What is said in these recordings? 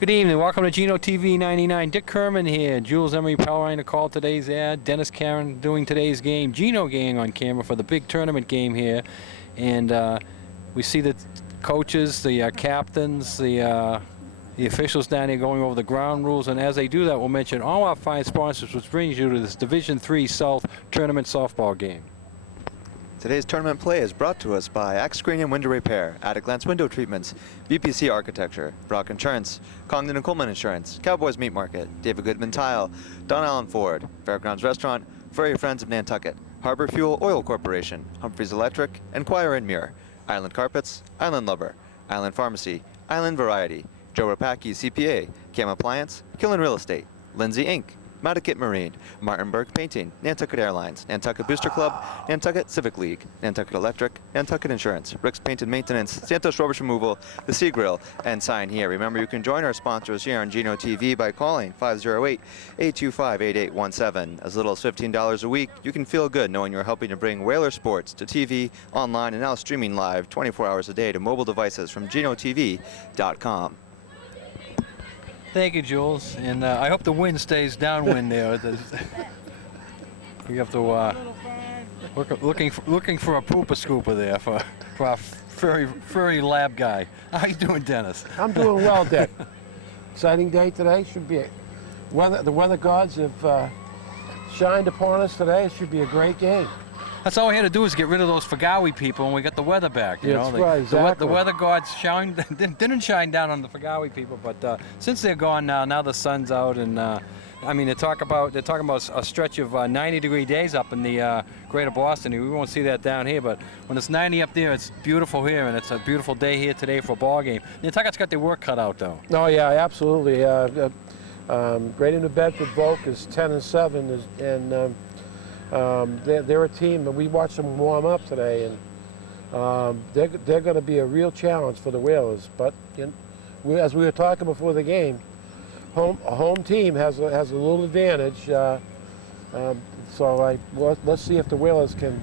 Good evening. Welcome to Geno TV 99. Dick Kerman here. Jules Emery Pellerin to call today's ad. Dennis Karen doing today's game. Geno gang on camera for the big tournament game here. And we see the coaches, the captains, the officials down here going over the ground rules. And as they do that, we'll mention all our fine sponsors, which brings you to this Division III South Tournament softball game. Today's tournament play is brought to us by Axe Screen and Window Repair, At a Glance Window Treatments, BPC Architecture, Brock Insurance, Congdon and Coleman Insurance, Cowboys Meat Market, David Goodman Tile, Don Allen Ford, Fairgrounds Restaurant, Furry Friends of Nantucket, Harbor Fuel Oil Corporation, Humphreys Electric, Enquire and Muir, Island Carpets, Island Lover, Island Pharmacy, Island Variety, Joe Rapacki CPA, Cam Appliance, Killen Real Estate, Lindsay Inc., Mattakit Marine, Martinberg Painting, Nantucket Airlines, Nantucket Booster Club, Nantucket Civic League, Nantucket Electric, Nantucket Insurance, Rick's Paint and Maintenance, Santos Rubbish Removal, The Sea Grill, and Sign Here. Remember, you can join our sponsors here on Geno TV by calling 508-825-8817. As little as $15 a week, you can feel good knowing you're helping to bring Whaler sports to TV, online, and now streaming live 24 hours a day to mobile devices from GenoTV.com. Thank you, Jules, and I hope the wind stays downwind there. We have to looking for a pooper scooper there for our furry lab guy. How you doing, Dennis? I'm doing well, Dick. Exciting day today. Should be the weather gods have shined upon us today. It should be a great game. That's all we had to do is get rid of those Fagawi people, and we got the weather back. You know, right, exactly. The weather gods didn't shine down on the Fagawi people, but since they're gone now the sun's out, and I mean they're talking about a stretch of 90-degree days up in the greater Boston. We won't see that down here, but when it's 90 up there, it's beautiful here, and it's a beautiful day here today for a ball game. Nantucket's got their work cut out, though. Oh yeah, absolutely. Greater New Bedford Volk is 10-7, and they're a team, and we watched them warm up today, and they're going to be a real challenge for the Whalers. But as we were talking before the game, a home team has a little advantage. So let's see if the Whalers can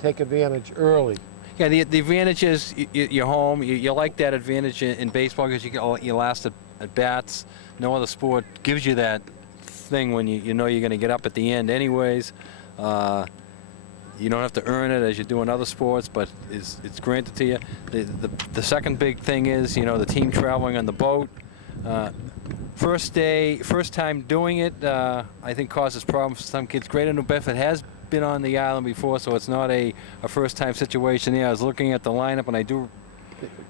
take advantage early. Yeah, the advantage is you're home. You like that advantage in baseball because you last at bats. No other sport gives you that thing when you know you're going to get up at the end anyways. You don't have to earn it as you do in other sports, but it's granted to you. The second big thing is, the team traveling on the boat. First time doing it, I think causes problems for some kids. Greater New Bedford has been on the island before, so it's not a first time situation there. I was looking at the lineup, and I do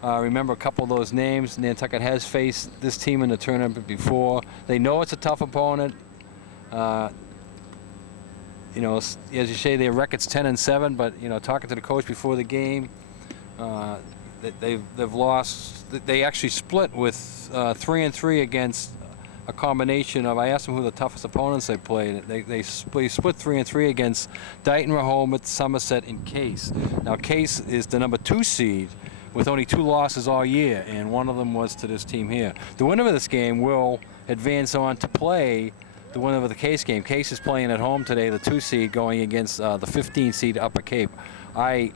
remember a couple of those names. Nantucket has faced this team in the tournament before. They know it's a tough opponent. As you say, their record's 10-7, but talking to the coach before the game, they've lost. They actually split with 3-3 against a combination of. I asked them who the toughest opponents they played. They split 3-3 against Dighton, Rehoboth, Somerset, and Case. Now Case is the number 2 seed with only 2 losses all year, and one of them was to this team here. The winner of this game will advance on to play the winner of the Case game. Case is playing at home today, the 2 seed going against the 15 seed Upper Cape. On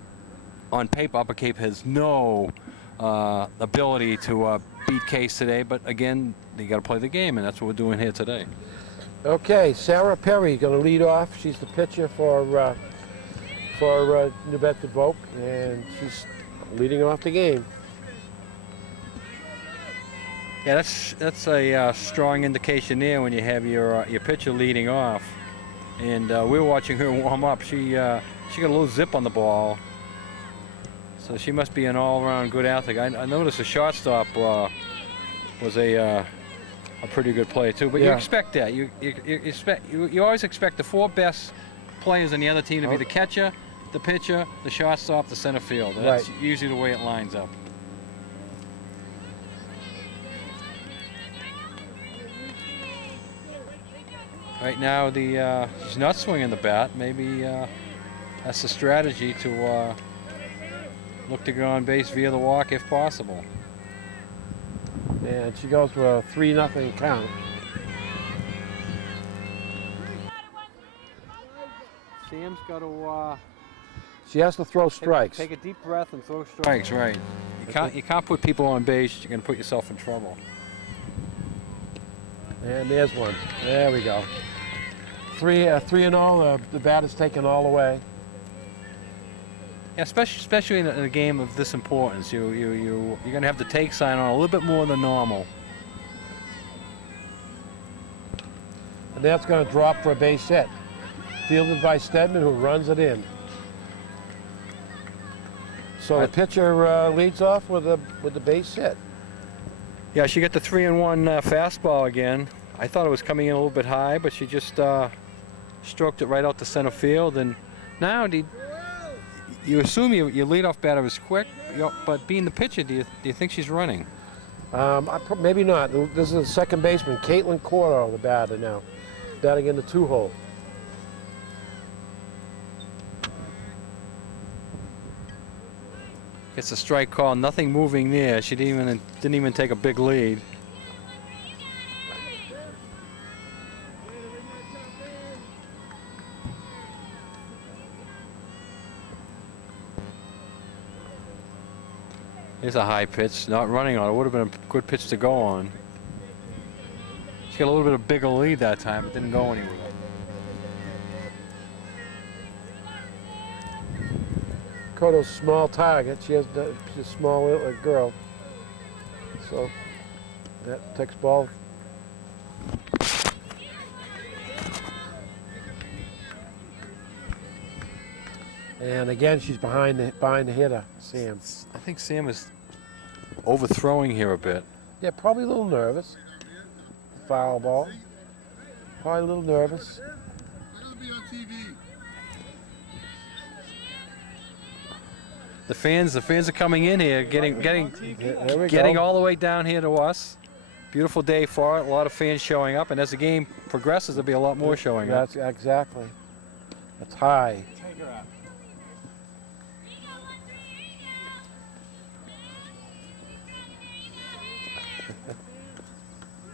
paper, Upper Cape has no ability to beat Case today, but again, they got to play the game, and that's what we're doing here today. Okay, Sarah Perry going to lead off. She's the pitcher for New Bedford Volk, and she's leading off the game. Yeah, that's a strong indication there when you have your pitcher leading off. And we were watching her warm up. She got a little zip on the ball, so she must be an all-around good athlete. I noticed the shortstop was a pretty good play too. But you expect that. You always expect the 4 best players on the other team to be the catcher, the pitcher, the shortstop, the center field. That's usually the way it lines up. Right now, he's not swinging the bat. Maybe that's the strategy to look to go on base via the walk if possible. And she goes to a 3-0 count. Sam's got to. She has to throw strikes. Take a deep breath and throw strikes. Right. You can't put people on base. You're going to put yourself in trouble. And there's one. There we go. 3-0. The bat is taken all the way. Yeah, especially in a game of this importance, you're going to have the take sign on a little bit more than normal. And that's going to drop for a base hit. Fielded by Stedman, who runs it in. So the pitcher leads off with the base hit. Yeah, she got the 3-1 fastball again. I thought it was coming in a little bit high, but she just stroked it right out to center field. And now, you assume your leadoff batter is quick, but being the pitcher, do you think she's running? Maybe not. This is the second baseman, Caitlin Cordell, the batter now, batting in the 2-hole. It's a strike call. Nothing moving there. She didn't even take a big lead. Here's a high pitch, not running on. It would have been a good pitch to go on. She got a little bit of bigger lead that time, but didn't go anywhere. Cordell's small target. She's a small girl. So that takes ball. And again, she's behind the hitter, Sam. I think Sam is overthrowing here a bit. Yeah, probably a little nervous. Foul ball. Probably a little nervous. The fans are coming in here, getting all the way down here to us. Beautiful day for it. A lot of fans showing up, and as the game progresses, there'll be a lot more showing up. That's exactly. That's high.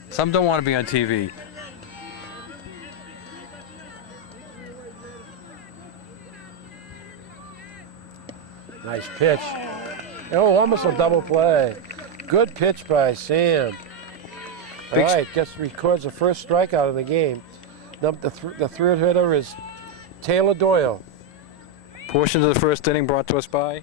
Some don't want to be on TV. Nice pitch. Oh, almost a double play. Good pitch by Sam. All right, records the first strikeout of the game. The third hitter is Taylor Doyle. Portions of the first inning brought to us by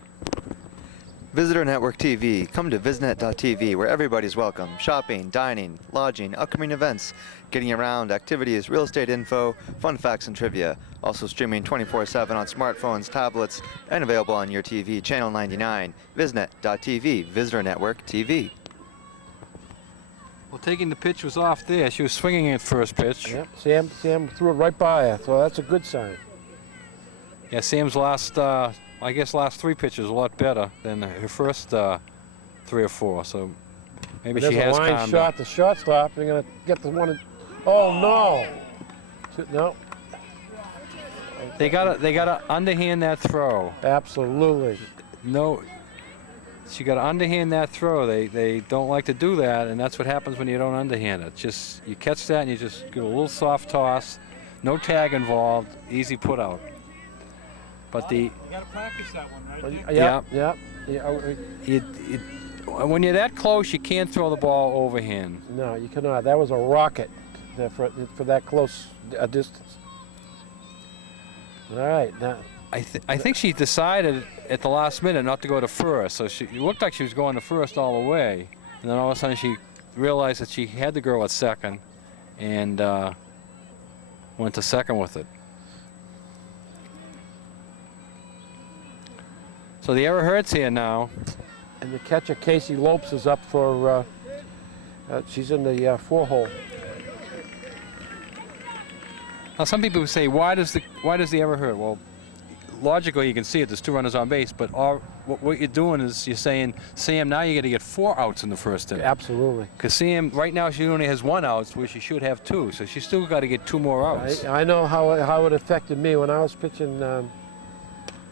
Visitor Network TV. Come to visnet.tv where everybody's welcome. Shopping, dining, lodging, upcoming events, getting around, activities, real estate info, fun facts and trivia. Also streaming 24/7 on smartphones, tablets, and available on your TV, channel 99. Visnet.tv, Visitor Network TV. Well, taking the pitch was off there. She was swinging at first pitch. Yep, Sam threw it right by her, so that's a good sign. Yeah, Sam's last 3 pitches a lot better than her first 3 or 4. So maybe she has a line calmed shot to shortstop. They're going to get the one. Oh no! No. They gotta underhand that throw. Absolutely. No, she got to underhand that throw. They don't like to do that, and that's what happens when you don't underhand it. Just you catch that and you just give a little soft toss, no tag involved, easy put out. But you got to practice that one, right? Yeah. When you're that close, you can't throw the ball overhand. No, you cannot. That was a rocket for that close a distance. All right, now. I think she decided at the last minute not to go to first, so it looked like she was going to first all the way, and then all of a sudden she realized that she had the girl at second, and went to second with it. So the error hurts here now. And the catcher, Casey Lopes, is up for, she's in the 4-hole. Now some people say, why does the error hurt? Well, logically you can see it, there's 2 runners on base, but what you're doing is you're saying, Sam, now you got to get 4 outs in the first inning. Absolutely. Because Sam, right now she only has 1 out, where she should have 2, so she's still got to get 2 more outs. I know how it affected me when I was pitching.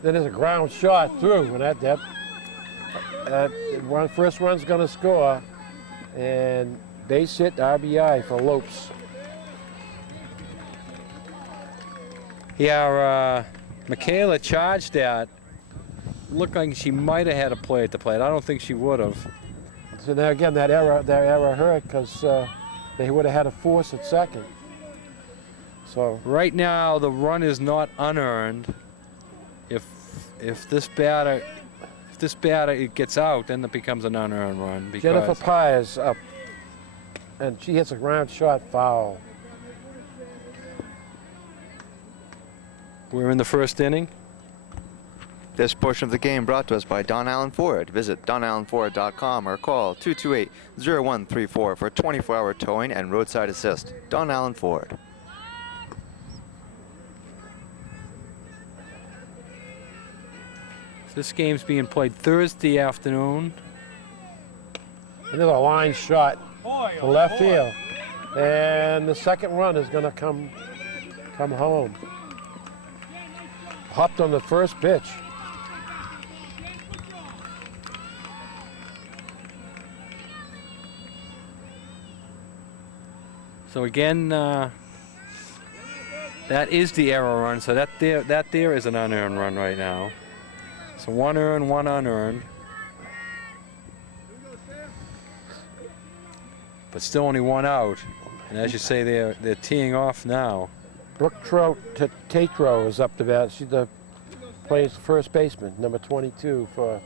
Then there's a ground shot through, and first one's going to score, and base hit RBI for Lopes. Yeah, Michaela charged that. Looked like she might have had a play at the plate. I don't think she would have. So now again, that error hurt because they would have had a force at second. So Right now, the run is not unearned. If this batter it gets out, then it becomes an unearned run. Because Jennifer Pye is up, and she hits a ground shot foul. we're in the first inning. This portion of the game brought to us by Don Allen Ford. Visit donallenford.com or call 228-0134 for 24-hour towing and roadside assist. Don Allen Ford. This game's being played Thursday afternoon. Another line shot Boy, to left field, and the second run is going to come home. Hopped on the first pitch. So again, that is the error run. So that there is an unearned run right now. So one earned, one unearned. But still only one out. And as you say, they're teeing off now. Brooke Tatro is up to bat. She's plays first baseman, number 22 for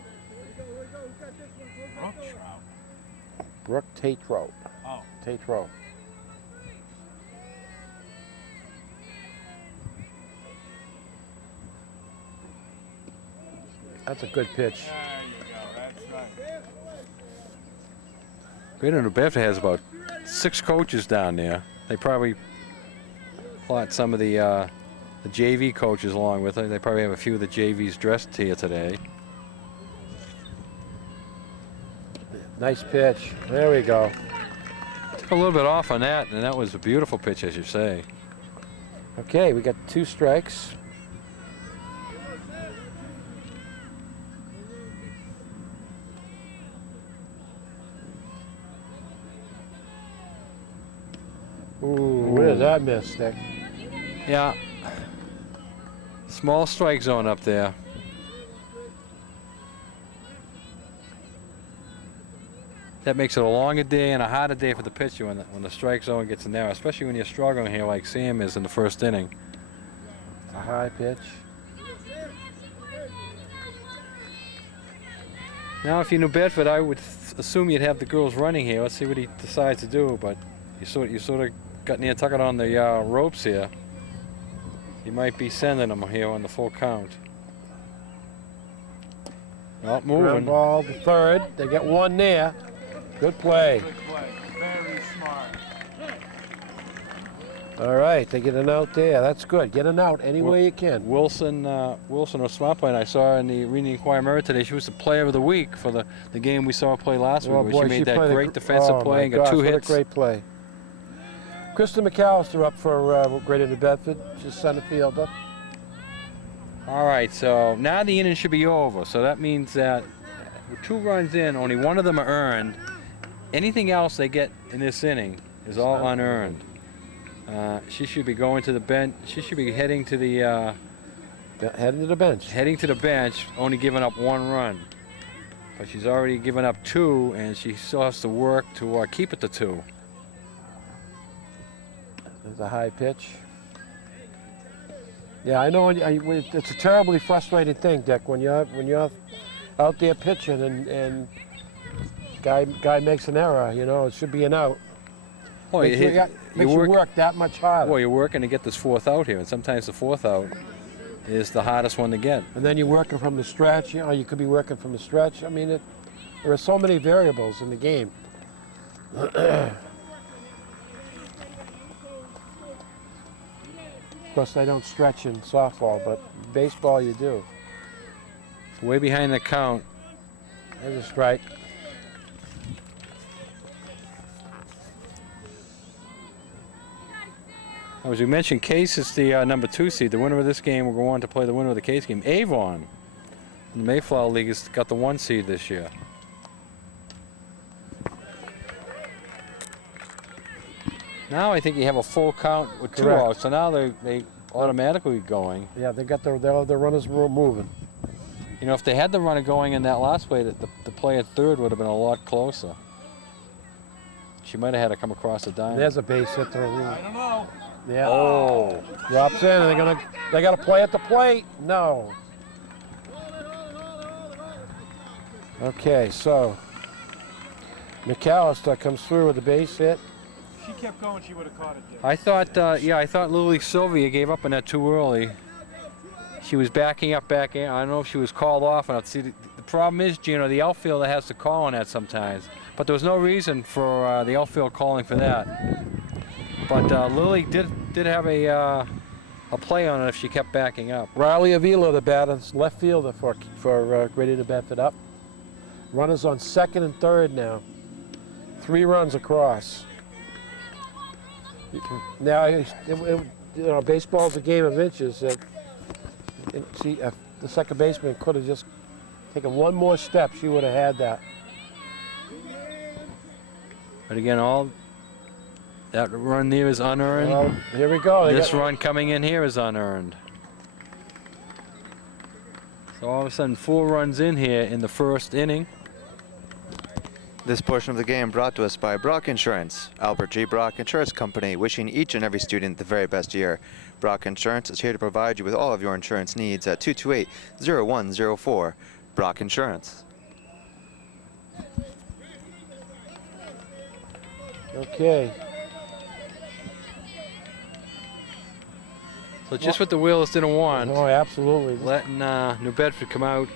Brooke Tatro. Oh. Tatro. That's a good pitch. There you go. That's right. Greater New Bedford has about 6 coaches down there. They probably brought some of the JV coaches along with them. They probably have a few of the JVs dressed here today. Nice pitch. There we go. Took a little bit off on that, and that was a beautiful pitch, as you say. Okay, we got 2 strikes. Ooh, where did that miss, Nick? Yeah. Small strike zone up there. That makes it a longer day and a harder day for the pitcher when the strike zone gets in there, especially when you're struggling here like Sam is in the first inning. It's a high pitch. Now, if you knew Bedford, I would assume you'd have the girls running here. Let's see what he decides to do, but you sort of got Nantucket on the ropes here. You might be sending them here on the full count. Not moving. Ground ball to third. They get one there. Good play. Good play. Very smart. All right, they get an out there. That's good. Get an out any way you can. Wilson was smart play, and I saw her in the Reading Inquirer today. She was the player of the week for the game we saw her play last week. Where she made that great defensive play and got 2 hits. What a great play. Kristen McAllister up for Greater New Bedford. She's center fielder. All right, so now the inning should be over. So that means that with 2 runs in, only one of them are earned. Anything else they get in this inning is all unearned. She should be going to the bench. She should be heading to the heading to the bench. Heading to the bench, only giving up 1 run. But she's already given up 2, and she still has to work to keep it to 2. There's a high pitch. Yeah, I know. It's a terribly frustrating thing, Dick, when you're out there pitching and guy makes an error. You know, it should be an out. Well, makes you work that much harder. Well, you're working to get this 4th out here, and sometimes the 4th out is the hardest one to get. And then you're working from the stretch. You know, you could be working from the stretch. I mean, there are so many variables in the game. Of course, they don't stretch in softball, but baseball you do. Way behind the count. There's a strike. As we mentioned, Case is the number 2 seed. The winner of this game will go on to play the winner of the Case game. Avon in the Mayflower League has got the 1 seed this year. Now I think you have a full count with 2 Correct. outs, so now they automatically going. Yeah, they got the runners moving. You know, if they had the runner going in that last play, the play at third would have been a lot closer. She might have had to come across the diamond. There's a base hit. I don't know. Yeah. Oh. Drops in, and they got to play at the plate. No. Okay, so McAllister comes through with the base hit. If she kept going, she would have caught it. Jim. I thought, I thought Lily Sylvia gave up on that too early. She was backing up. I don't know if she was called off. And see, the problem is, Gino, the outfielder has to call on that sometimes. But there was no reason for the outfield calling for that. But Lily did have a play on it if she kept backing up. Riley Avila, the batter, left fielder for Greater New Bedford up. Runners on second and third now. 3 runs across. Now, baseball's a game of inches. The second baseman could have just taken one more step. She would have had that. But again, all that run there is unearned. Well, here we go. This run coming in here is unearned. So all of a sudden, 4 runs in here in the first inning. This portion of the game brought to us by Brock Insurance. Albert G. Brock Insurance Company, wishing each and every student the very best year. Brock Insurance is here to provide you with all of your insurance needs at 228-0104. Brock Insurance. Okay. So just what the Wheelers didn't want. Oh, absolutely. Letting New Bedford come out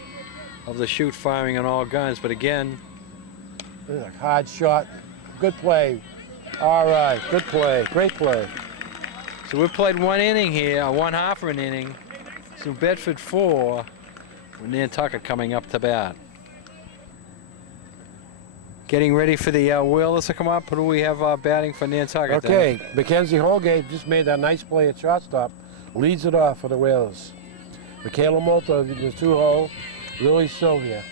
of the chute firing on all guns. But again, A hard shot. Good play. All right. Good play. Great play. so we've played 1 inning here, 1/2 of an inning. So New Bedford 4, with Nantucket coming up to bat. Getting ready for the Wheelers to come up. Who do we have batting for Nantucket? Okay. Mackenzie Holgate just made that nice play at shortstop. Leads it off for the Whalers. Michaela Molta in the 2-hole. Lily Sylvia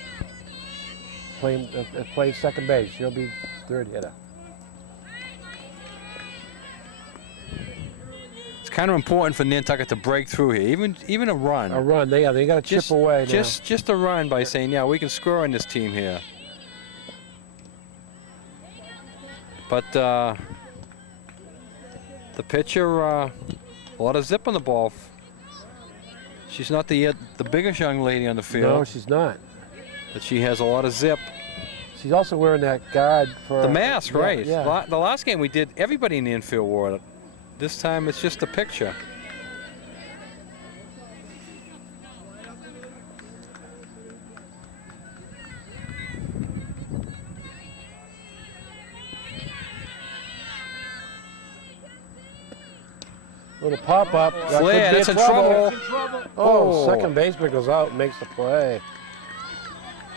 playing second base. She'll be third hitter. It's kind of important for Nantucket to break through here, even a run. A run. They got to chip away now. Just a run by saying, yeah, we can score on this team here. But the pitcher, a lot of zip on the ball. She's not the biggest young lady on the field. No, she's not. But she has a lot of zip. She's also wearing that guard for The mask, yeah, right. Yeah. The last game we did, everybody in the infield wore it. This time it's just a picture. Little pop-up. Flair, that's in trouble. Oh, second baseman goes out and makes the play.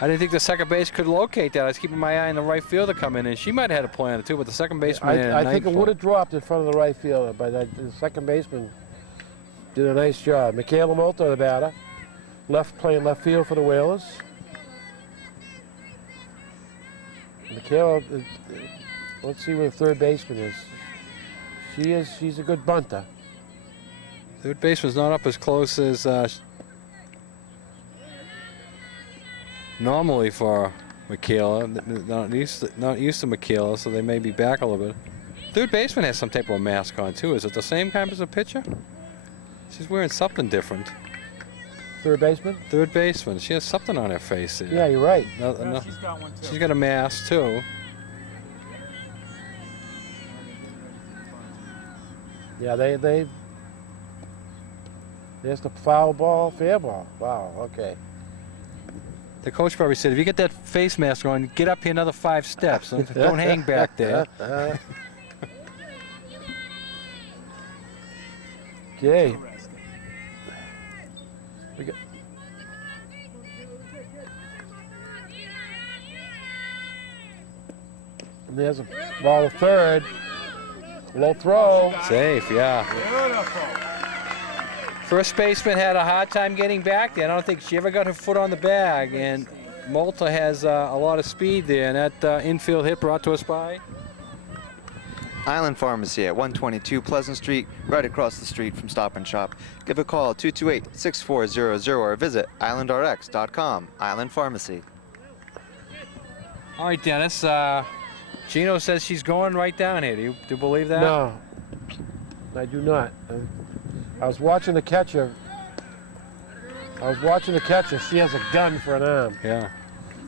I didn't think the second base could locate that. I was keeping my eye on the right fielder come in, and she might have had a play on it too, but the second baseman I think it would have dropped in front of the right fielder, but the second baseman did a nice job. Michaela Molta, the batter, playing left field for the Whalers. Michaela, let's see where the third baseman is. She's a good bunter. Third baseman's not up as close as normally for Michaela. Not used to Michaela, so they may be back a little bit. Third baseman has some type of a mask on too. Is it the same kind as a pitcher? She's wearing something different. Third baseman? Third baseman. She has something on her face there. Yeah, you're right. No, She's got one too. she's got a mask too. Yeah, there's the foul ball, fair ball. Wow, okay. The coach probably said, if you get that face mask on, get up here another 5 steps. Don't hang back there. Okay. We got. And there's a ball to third. Low throw. Safe, yeah. Beautiful. First baseman had a hard time getting back there. I don't think she ever got her foot on the bag. And Molta has a lot of speed there. And that infield hit brought to us by Island Pharmacy at 122 Pleasant Street, right across the street from Stop and Shop. Give a call 228-6400 or visit islandrx.com. Island Pharmacy. All right, Dennis. Gino says she's going right down here. Do you believe that? No, I do not. I was watching the catcher. She has a gun for an arm. Yeah.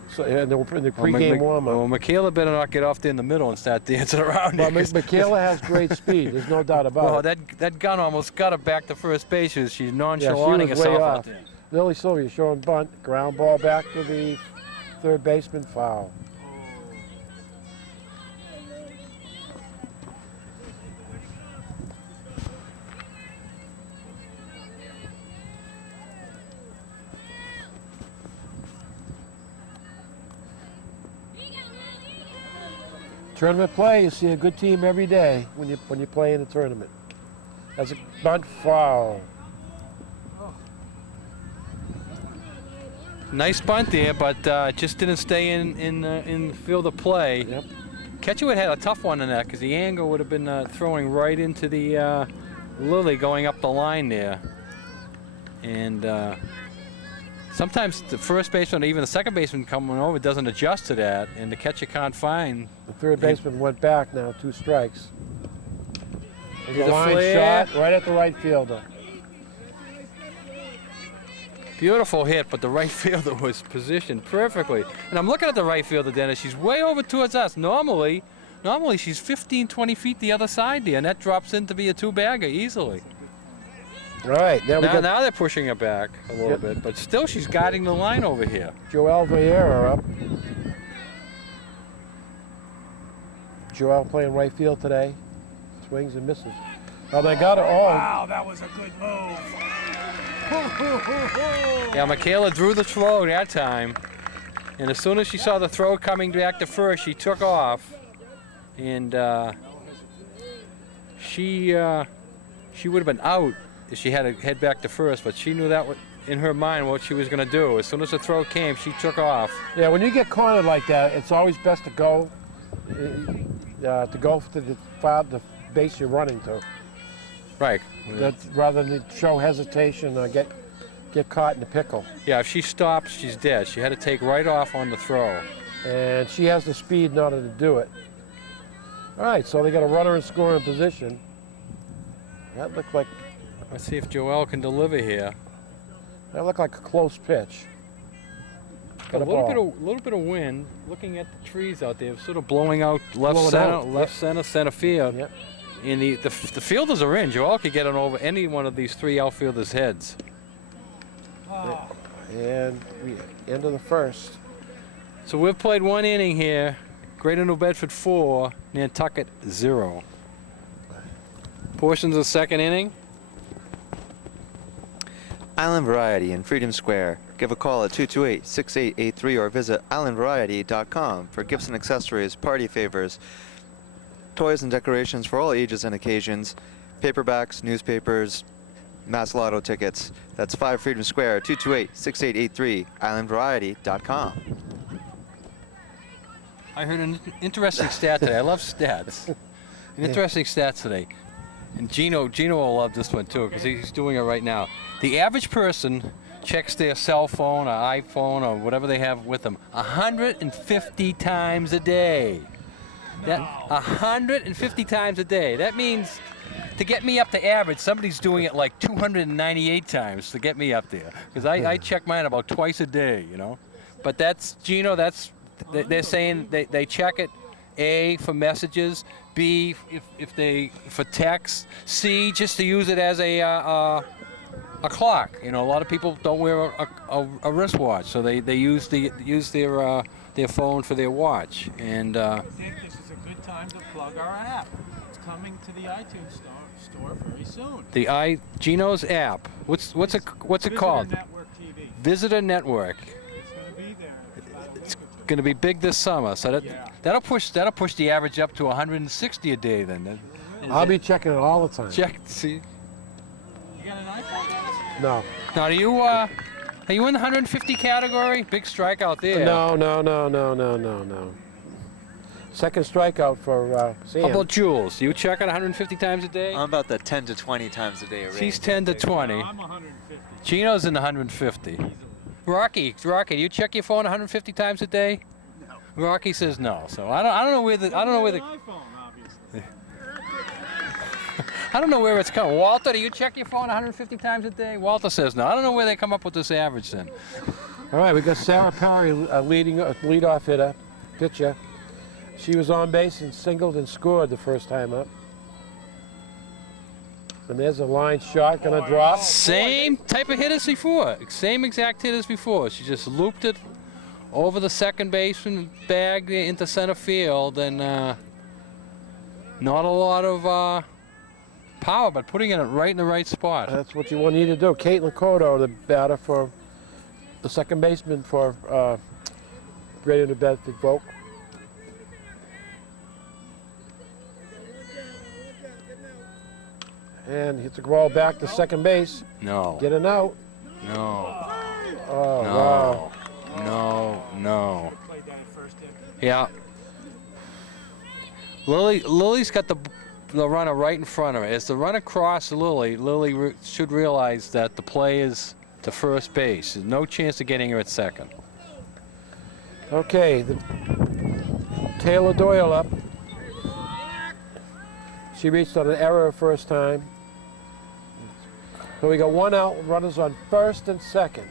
So in the pregame warm-up. Well, Michaela better not get off there in the middle and start dancing around. Well, Michaela has great speed. There's no doubt about well, it. that gun almost got her back to first base. She's nonchalanting yeah, she was way herself off. out there. Lily Sylvia showing bunt, ground ball back to the third baseman, foul. Tournament play, you see a good team every day when you play in a tournament. That's a bunt, foul. Nice bunt there, but just didn't stay in field of play. Yep. Catcher would have had a tough one in that because the angle would have been throwing right into the Lily going up the line there. And sometimes the first baseman, or even the second baseman coming over, doesn't adjust to that, and the catcher can't find. The third baseman went back now, 2 strikes. There's a a line flare. shot right at the right fielder. Beautiful hit, but the right fielder was positioned perfectly. And I'm looking at the right fielder, Dennis. She's way over towards us. Normally she's 15, 20 feet the other side there, and that drops in to be a 2-bagger easily. All right, now we got Now they're pushing her back a little bit, but still she's guarding the line over here. Joelle Vieira up. Joelle playing right field today. Swings and misses. Oh, they got her. Oh, Wow, that was a good move. Yeah, Michaela drew the throw that time. And as soon as she saw the throw coming back to first, she took off. And she would have been out if she had to head back to first, but she knew that in her mind what she was going to do. As soon as the throw came, she took off. yeah. When you get cornered like that, it's always best to go to the base you're running to. Right. Rather than show hesitation or get caught in the pickle. Yeah, if she stops, she's dead. She had to take right off on the throw. And she has the speed in order to do it. All right, so they got a runner in scoring position. That looked like Let's see if Joelle can deliver here. a close pitch. A Got little bit of wind. Looking at the trees out there, sort of blowing out left center field. Yep. And the fielders are in. Joelle could get on over any one of these 3 outfielders' heads. Oh, And end of the first. So we've played 1 inning here. Greater New Bedford 4, Nantucket 0. Portions of the second inning. Island Variety in Freedom Square. Give a call at 228-6883 or visit islandvariety.com for gifts and accessories, party favors, toys and decorations for all ages and occasions, paperbacks, newspapers, mass lotto tickets. That's 5 Freedom Square, 228-6883, islandvariety.com. I heard an interesting stat today. I love stats. An interesting stat today. And Gino will love this one too because he's doing it right now. The average person checks their cell phone or iPhone or whatever they have with them 150 times a day. That 150 times a day. That means to get me up to average, somebody's doing it like 298 times to get me up there. Because I check mine about twice a day, you know. But that's, Gino, they're saying they check it, A, for messages, B, for text, C, just to use it as a clock. You know, a lot of people don't wear a wristwatch, so they use their phone for their watch. And I think this is a good time to plug our app. It's coming to the iTunes store very soon. Gino's app. What's it called? Network TV. Visitor Network. It's going to be there. It's going to be big this summer, so Yeah. that'll push the average up to 160 a day. Then I'll be checking it all the time. check. See. You got an iPhone, Dennis? No. Now, are you in the 150 category? Big strikeout there. No. Second strikeout for Sam. How about Jules? You check it 150 times a day? I'm about the 10 to 20 times a day range. She's 10 to 20. No, I'm 150. Gino's in the 150. Easily. Rocky, do you check your phone 150 times a day? Rocky says no. So I don't know where the iPhone, obviously. I don't know where it's coming. Walter, do you check your phone 150 times a day? Walter says no. I don't know where they come up with this average then. All right, we got Sarah Perry lead-off hitter, pitcher. She was on base and singled and scored the first time up. And there's a line shot, gonna drop. Same type of hit as before. Same exact hit as before. She just looped it over the second baseman bag into center field, and not a lot of power, but putting it right in the right spot. That's what you need to do. Caitlin Cotto, the batter for the second baseman for Greater New Bedford Volk. And hits the ball back to second base. No. Get an out. No. Oh, No. wow. No. Played that at first hit. Yeah. Lily's got the runner right in front of her. As the runner crosses Lily should realize that the play is to first base. There's no chance of getting her at second. Okay, Taylor Doyle up. She reached on an error first time. So we got one out, runners on first and second.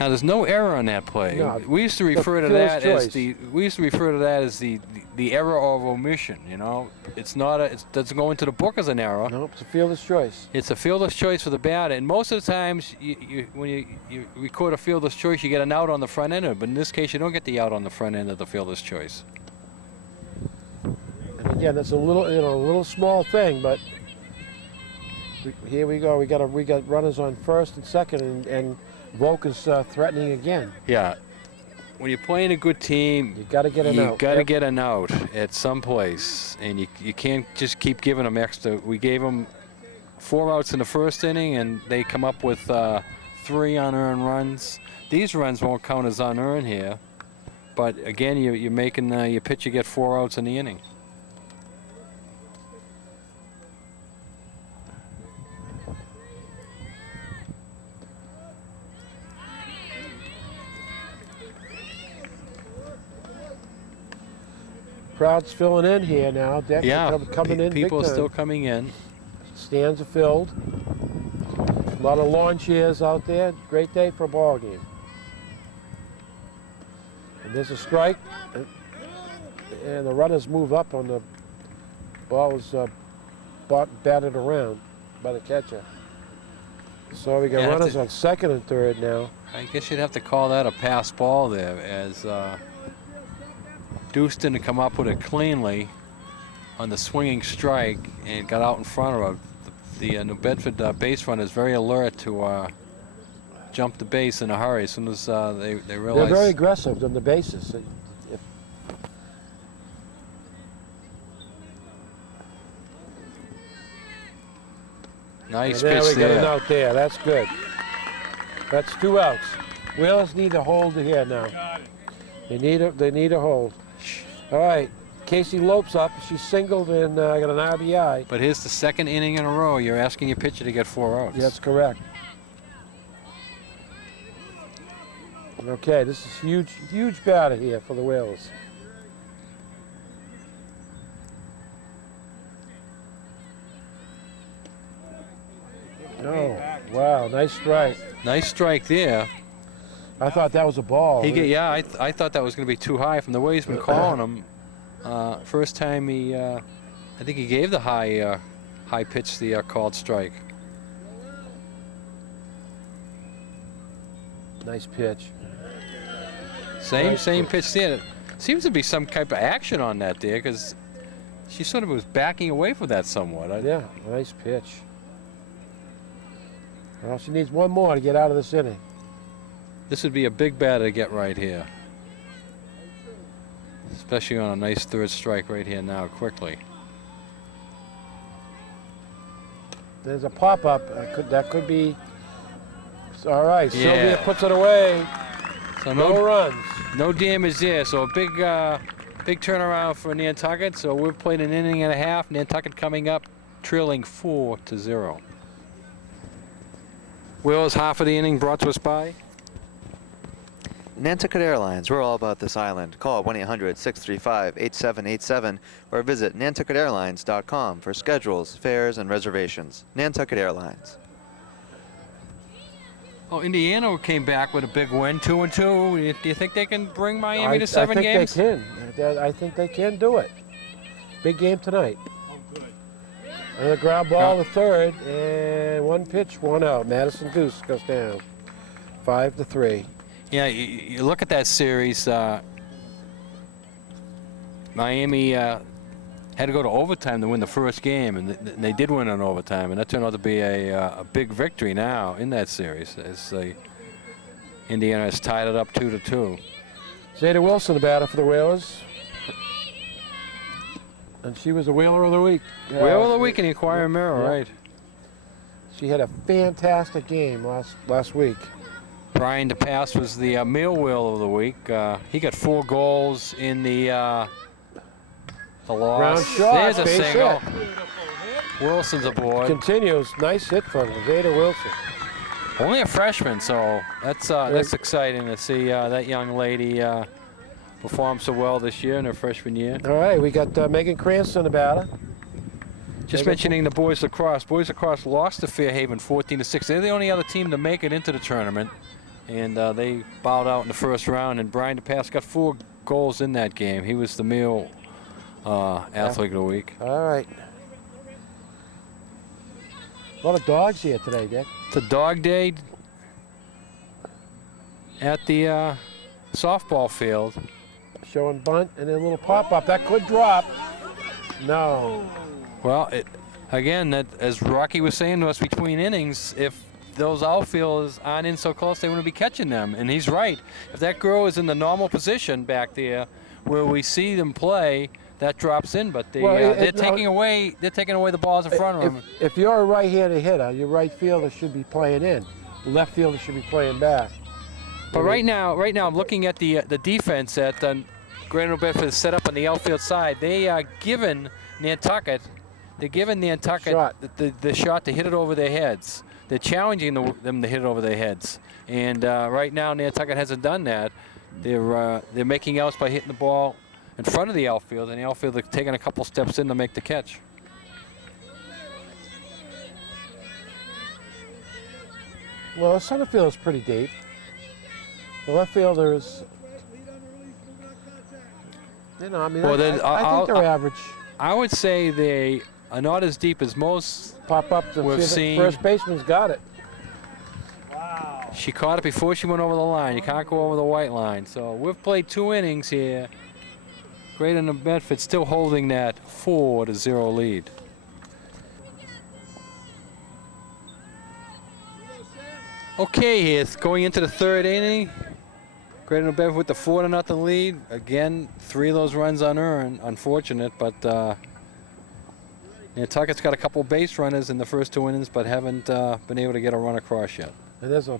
Now there's no error on that play. No, we used to refer to fielder's that as the error of omission. You know, it doesn't go into the book as an error. Nope, it's a fielder's choice. It's a fielder's choice for the batter, and most of the times when you record a fielder's choice, you get an out on the front end of it. But in this case, you don't get the out on the front end of the fielder's choice. And again, it's a little small thing, but here we go. We got runners on first and second, and Volk is threatening again. Yeah. When you're playing a good team, You got to get an out. you got to get an out at some place, and you can't just keep giving them extra. We gave them 4 outs in the first inning, and they come up with 3 unearned runs. These runs won't count as unearned here, but again, you're making your pitcher get 4 outs in the inning. Crowd's filling in here now. Decks Yeah, are coming in big people are time. still coming in. Stands are filled. A lot of lawn chairs out there. Great day for a ball game. And there's a strike, and the runners move up on the ball was batted around by the catcher. So we got Yeah, runners on second and third now. I guess you'd have to call that a pass ball there, as Deuce didn't come up with it cleanly on the swinging strike and got out in front of her. The New Bedford base runner is very alert to jump the base in a hurry as soon as they realize. They're very aggressive on the bases. Nice There pitch we got an there. out there. That's good. That's 2 outs. Wheelers need a hold here now. Got it. They need a hold. All right. Casey Lopes up. She singled and got an RBI. But here's the second inning in a row. You're asking your pitcher to get 4 outs. That's correct. Okay, this is huge batter here for the Whalers. Oh, wow, nice strike. Nice strike there. I thought that was a ball. I thought that was going to be too high from the way he's been calling him. First time I think he gave the high pitch the called strike. Nice pitch. Same pitch there. Seems to be some type of action on that there, because she sort of was backing away from that somewhat. Yeah, nice pitch. Well, she needs one more to get out of this inning. This would be a big batter to get right here, especially on a nice third strike right here now, quickly. There's a pop-up. That could be. All right, Yeah. Sylvia puts it away. So No runs. no damage there. So a big turnaround for Nantucket. So we've played an inning and a half. Nantucket coming up, trailing 4-0. Will's half of the inning brought to us by. Nantucket Airlines, we're all about this island. Call 1-800-635-8787 or visit nantucketairlines.com for schedules, fares, and reservations. Nantucket Airlines. Oh, Indiana came back with a big win, 2-2. Do you think they can bring Miami to 7 games? I think they can. I think they can do it. Big game tonight. Oh, good. And the ground ball to third, and 1 pitch, 1 out. Madison Goose goes down, 5-3. Yeah, you look at that series. Miami had to go to overtime to win the first game, and they did win in overtime, and that turned out to be a big victory now in that series, as Indiana has tied it up 2-2. Zeta Wilson, the batter for the Whalers. And she was the Whaler of the Week. Whaler of the Week in the Inquirer Mirror, yeah. right. She had a fantastic game last week. Brian DePass was the Meal Wheel of the Week. He got 4 goals in the loss. Round shot, There's a base single. hit. Wilson's aboard. Continues, nice hit from Zeta Wilson. Only a freshman, so that's exciting to see that young lady perform so well this year in her freshman year. All right, we got Megan Cranston, the batter. Just mentioning the boys lacrosse. Boys lacrosse lost to Fairhaven 14-6. They're the only other team to make it into the tournament, and they bowed out in the first round. And Brian DePass got 4 goals in that game. He was the Meal Athlete of the Week. All right. A lot of dogs here today, Dick. It's a dog day at the softball field. Showing bunt and then a little pop-up. That could drop. No. Well, again, that as Rocky was saying to us between innings, if those outfielders aren't in so close, they wouldn't be catching them. And he's right. If that girl is in the normal position back there where we see them play, that drops in. But they're taking away the balls in front of them. If you're a right-handed hitter, your right fielder should be playing in. The left fielder should be playing back. But right now, I'm looking at the defense that Greater New Bedford is set up on the outfield side. They are giving Nantucket. They're giving Nantucket the shot to hit it over their heads. They're challenging them to hit it over their heads. And right now, Nantucket hasn't done that. They're making outs by hitting the ball in front of the outfield, and the outfield are taking a couple steps in to make the catch. Well, the center field is pretty deep. The left fielder is, I mean, I think they're average. I would say they are not as deep as most Pop up we've seen. First baseman's got it. Wow. She caught it before she went over the line. You can't go over the white line. So we've played 2 innings here. Greater New Bedford still holding that 4-0 lead. Okay, here going into the 3rd inning. Greater New Bedford with the 4-0 lead. Again, 3 of those runs unearned. Unfortunate, but Nantucket's got a couple base runners in the first 2 innings, but haven't been able to get a run across yet. And there's a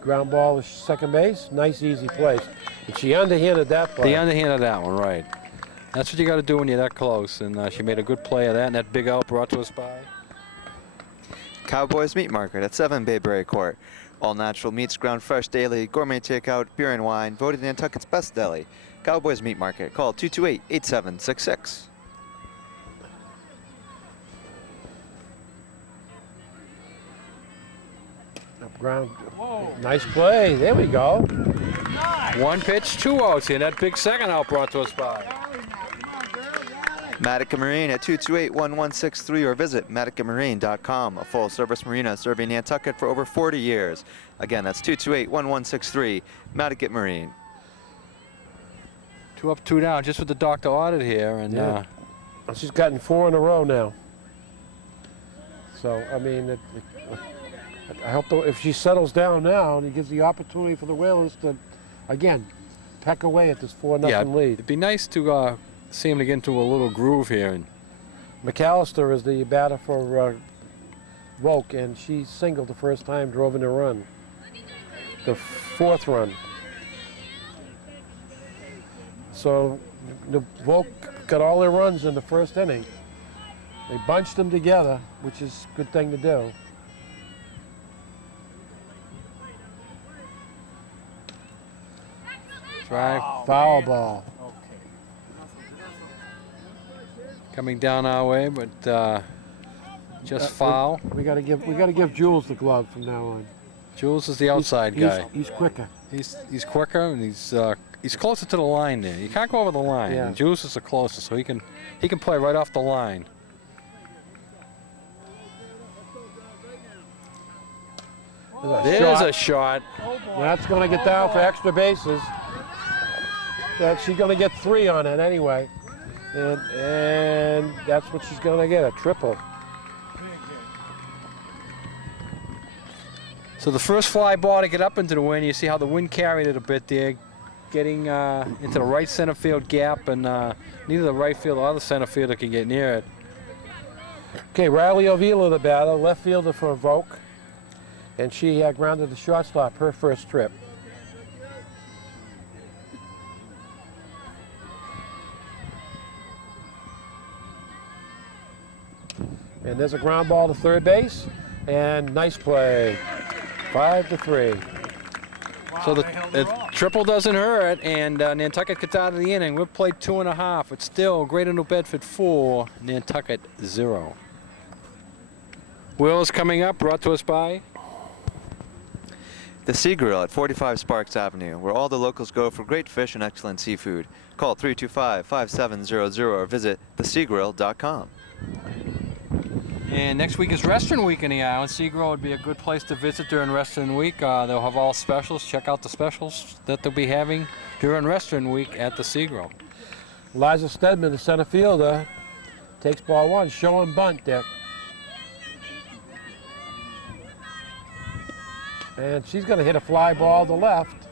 ground ball to second base. Nice, easy place. And she underhanded that play. The underhanded that one, right. That's what you got to do when you're that close. And she made a good play of that, and that big out brought to us by Cowboys Meat Market at 7 Bayberry Court. All natural meats, ground fresh daily, gourmet takeout, beer and wine, voted Nantucket's best deli. Cowboys Meat Market. Call 228-8766. Ground. Nice play. There we go. 1 pitch, 2 outs here. That big second out brought to us by Matica Marine at 228-1163 or visit maticamarine.com, a full-service marina serving Nantucket for over 40 years. Again, that's 228-1163, Matica Marine. 2 up, 2 down, just what the doctor ordered here. And she's gotten 4 in a row now. So, I mean, I hope if she settles down now and it gives the opportunity for the Whalers to, again, peck away at this 4-0 lead. It'd be nice to see him to get into a little groove here. And McAllister is the batter for Volk, and she singled the first time, drove in a run. The 4th run. So the Volk got all their runs in the first inning. They bunched them together, which is a good thing to do. Drive. Foul man. ball. Okay. Coming down our way, but just foul. We gotta give Jules the glove from now on. Jules is the outside guy. He's quicker. He's quicker and he's closer to the line there. You can't go over the line. Yeah. And Jules is the closest, so he can play right off the line. There's a shot. That's going to get down for extra bases. She's going to get 3 on it anyway. And that's what she's going to get, a triple. So the first fly ball to get up into the wind, you see how the wind carried it a bit there, getting into the right center field gap, and neither the right field or the center fielder can get near it. Okay, Riley Ovila, the batter, left fielder for Volk. And she grounded the shortstop her first trip. And there's a ground ball to third base, and nice play, 5-3. Wow, So they held her the off. triple doesn't hurt, and Nantucket gets out of the inning. We've played 2.5. It's still Greater New Bedford 4, Nantucket 0. Will's coming up, brought to us by The Sea Grill at 45 Sparks Avenue, where all the locals go for great fish and excellent seafood. Call 325-5700 or visit theseagrill.com. And next week is Restaurant Week in the island. Seagull would be a good place to visit during Restaurant Week. They'll have all specials. Check out the specials that they'll be having during Restaurant Week at the Seagull. Liza Stedman, the center fielder, takes ball 1, show and bunt there. And she's going to hit a fly ball to left,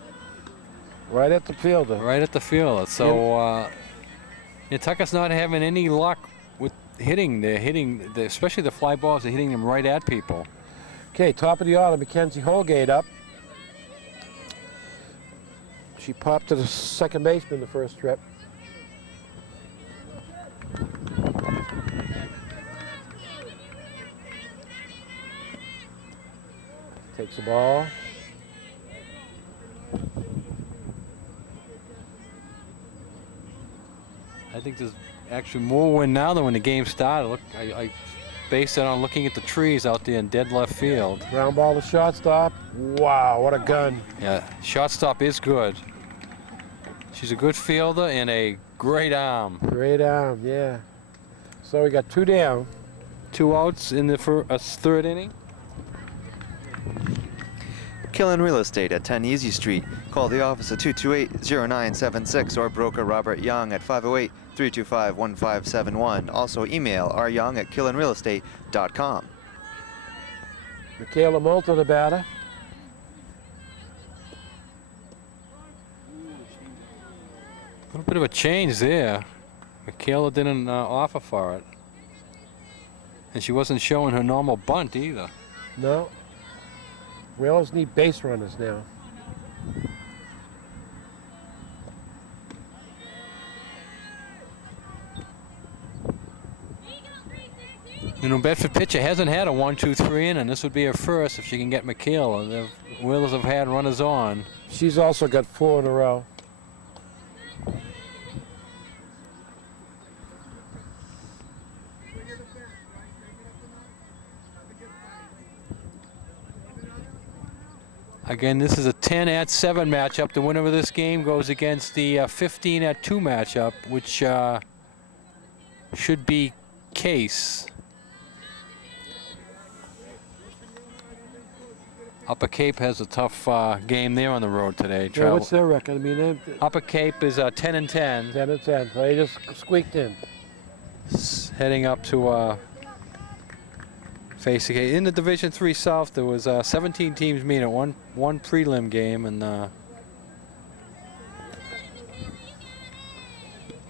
right at the fielder. Right at the fielder. So Nantucket's not having any luck with hitting. They're hitting, especially the fly balls, they're hitting them right at people. Okay, top of the order, Mackenzie Holgate up. She popped to the second baseman the first trip. Takes the ball. I think there's actually more wind now than when the game started. Look, I based it on looking at the trees out there in dead left field. Ground ball to shortstop. Wow, what a gun. Yeah, shortstop is good. She's a good fielder and a great arm. Great arm, yeah. So we got 2 down. 2 outs in the third inning. Killen Real Estate at 10 Easy Street. Call the office at 228-0976 or broker Robert Young at 508-325-1571. Also email ryoung@killenrealestate.com. Michaela Moulton, the batter. A little bit of a change there. Michaela didn't offer for it. And she wasn't showing her normal bunt either. No. We always need base runners now. The New Bedford pitcher hasn't had a 1-2-3 inning. This would be her first if she can get Michaela. The Whalers have had runners on. She's also got 4 in a row. Again, this is a 10-7 matchup. The winner of this game goes against the 15-2 matchup, which should be Case. Upper Cape has a tough game there on the road today. Yeah, what's their record? I mean, Upper Cape is 10-10. 10-10. So they just squeaked in. Heading up to face again. In the Division III South, there was 17 teams meeting at one prelim game, and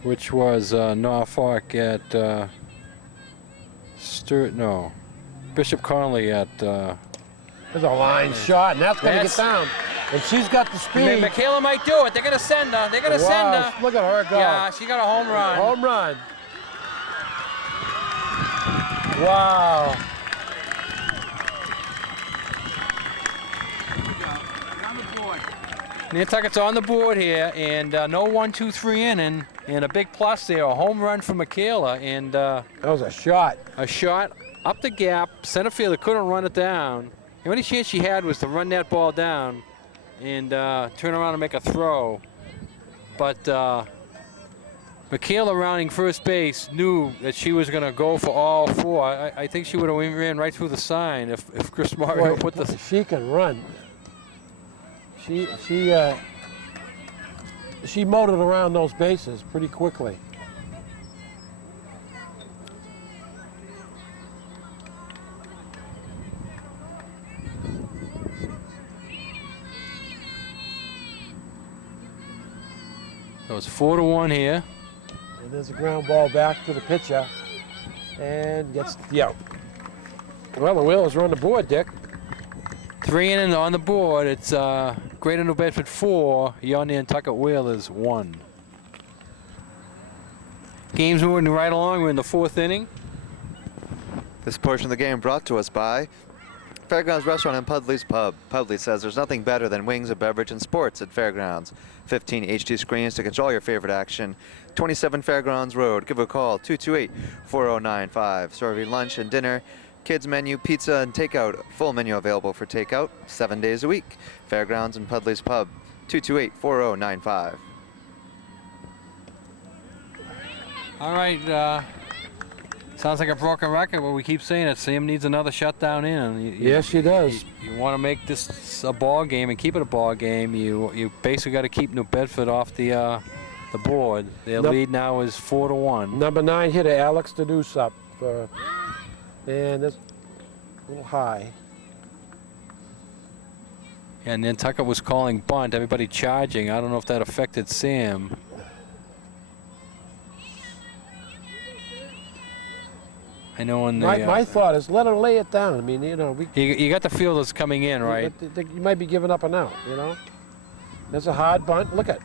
which was Norfolk at Bishop Connolly at. There's a line shot, and that's going to get down. And she's got the speed. Michaela might do it. They're going to send her. They're going to send her. Look at her go. Yeah, she got a home run. Home run. Wow. Nantucket's on the board here, and no 1-2-3 inning, and a big plus there, a home run from Michaela, and That was a shot. a shot up the gap. Center fielder couldn't run it down. The only chance she had was to run that ball down and turn around and make a throw. But Michaela, rounding first base, knew that she was going to go for all four. I think she would have ran right through the sign if Chris Mario put the... She can run. She motored around those bases pretty quickly. So it's 4-1 here. And there's a ground ball back to the pitcher, and gets the out. Well, the Whalers are on the board, Dick. 3 innings on the board. It's Greater New Bedford 4, your Nantucket Whalers 1. Game's moving right along. We're in the 4th inning. This portion of the game brought to us by Fairgrounds Restaurant and Pudley's Pub. Pudley says there's nothing better than wings, a beverage, and sports at Fairgrounds. 15 HD screens to control your favorite action. 27 Fairgrounds Road. Give a call, 228-4095. Serving lunch and dinner, kids menu, pizza, and takeout. Full menu available for takeout 7 days a week. Fairgrounds and Pudley's Pub, 228-4095. All right. Sounds like a broken record, but we keep saying it. Sam needs another shutdown in. Yes, she does. You want to make this a ball game and keep it a ball game. You basically got to keep New Bedford off the board. Their lead now is 4-1. Number 9 hitter Alex Deduce up, and that's a little high. And Nantucket was calling bunt. Everybody charging. I don't know if that affected Sam. I know in the... My thought is let her lay it down. I mean, you know, you got the fielders coming in, right? You might be giving up an out, you know. There's a hard bunt. Look at.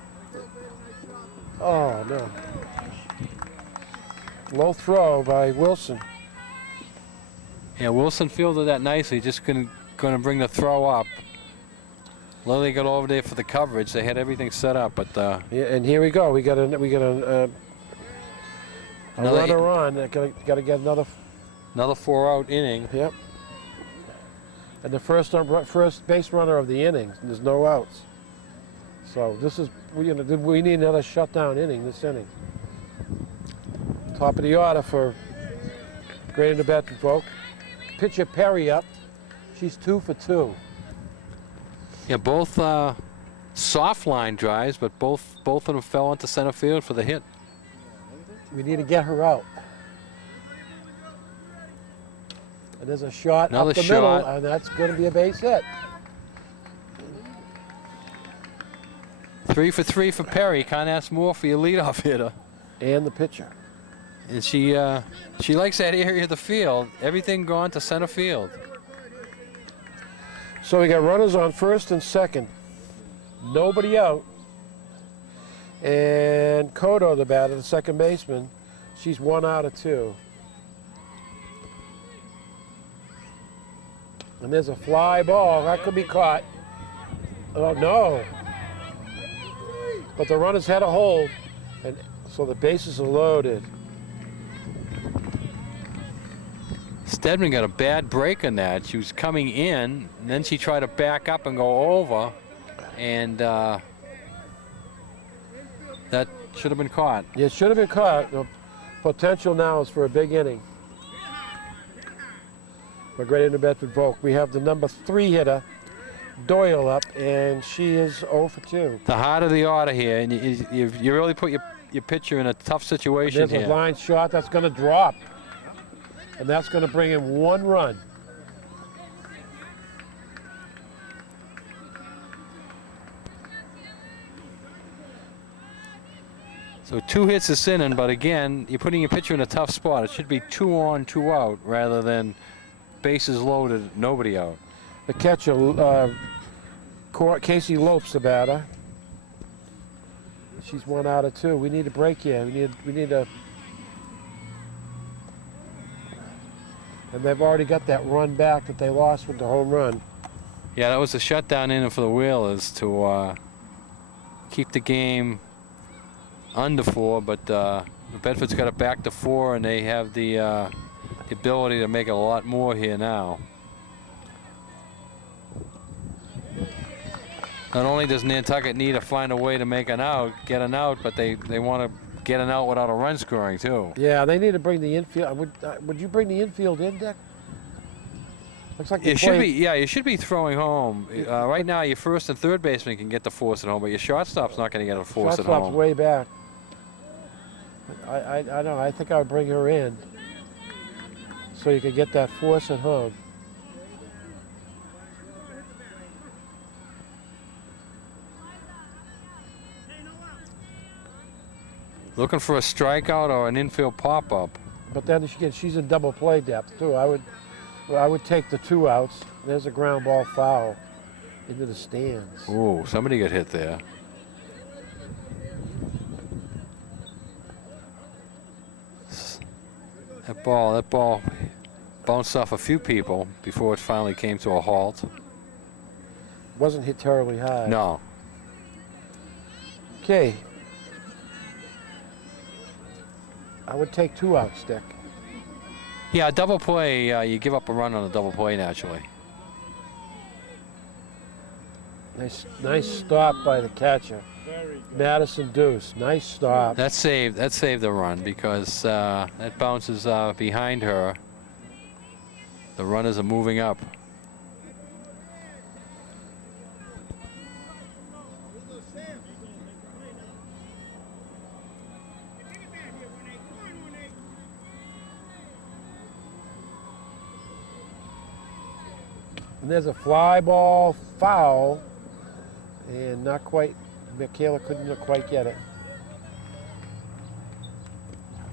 Oh no. Low throw by Wilson. Yeah, Wilson fielded that nicely. Just going to bring the throw up. Lily got over there for the coverage. They had everything set up, but yeah, and here we go. We got a runner on. Got to get another 4-out inning. Yep. And the first base runner of the inning. There's no outs. So this is we need another shutdown inning this inning. Top of the order for Greater New Bedford folk. Pitcher Perry up. She's 2 for 2. Yeah, both soft line drives, but both of them fell into center field for the hit. We need to get her out. And there's a shot Another up the shot. middle, and that's going to be a base hit. 3 for 3 for Perry. Can't ask more for your leadoff hitter. And the pitcher. And she likes that area of the field. Everything gone to center field. So we got runners on first and second. Nobody out. And Kodo, the batter, the second baseman, she's 1 out of 2. And there's a fly ball. That could be caught. Oh, no. But the runners had a hold, and so the bases are loaded. Stedman got a bad break on that. She was coming in, and then she tried to back up and go over, and that should have been caught. Yeah, it should have been caught. The potential now is for a big inning. For Greater New Bedford Volk, we have the number 3 hitter, Doyle, up, and she is 0 for 2. The heart of the order here, and you really put your pitcher in a tough situation There's here. a line shot that's going to drop, and that's going to bring in 1 run. So 2 hits this inning, but again, you're putting your pitcher in a tough spot. It should be 2 on, 2 out, rather than bases loaded, nobody out. The catcher, Casey Lopes, the batter. She's 1 out of 2. We need a break here. We need a. And they've already got that run back that they lost with the home run. Yeah, that was a shutdown inning for the Whalers to keep the game under 4, but Bedford's got it back to 4, and they have the ability to make it a lot more here now. Not only does Nantucket need to find a way to make get an out, but they want to get an out without a run scoring too. Yeah, they need to bring the infield. Would you bring the infield in, Dick? Looks like You should be, yeah. You should be throwing home. Right now, your first and third baseman can get the force at home, but your shortstop's not going to get a force at home. Shortstop's way back. I don't know. I think I would bring her in so you could get that force at home. Looking for a strikeout or an infield pop-up. But then she's in double play depth too. I would take the 2 outs. There's a ground ball foul into the stands. Ooh, somebody got hit there. That ball bounced off a few people before it finally came to a halt. Wasn't hit terribly high. No. Okay. I would take 2 outs, Dick. Yeah, double play, you give up a run on a double play naturally. Nice stop by the catcher. Madison Deuce, nice stop. That saved the run because that bounces behind her. The runners are moving up. And there's a fly ball foul, and not quite. Michaela couldn't quite get it.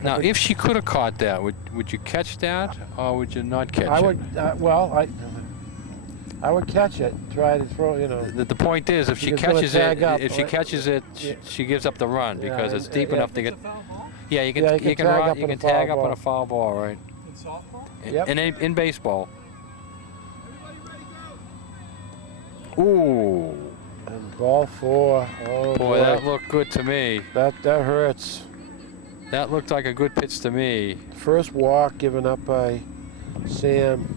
Now, if she could have caught that, would you catch that, or would you not catch it? I would. I would catch it. Try to throw. You know. The point is, if she catches it, she gives up the run because it's deep enough to get. Yeah, you can tag up on a foul ball, right? In softball? Yep. In baseball. Ooh. And ball 4. Oh boy, that looked good to me. That hurts. That looked like a good pitch to me. First walk given up by Sam.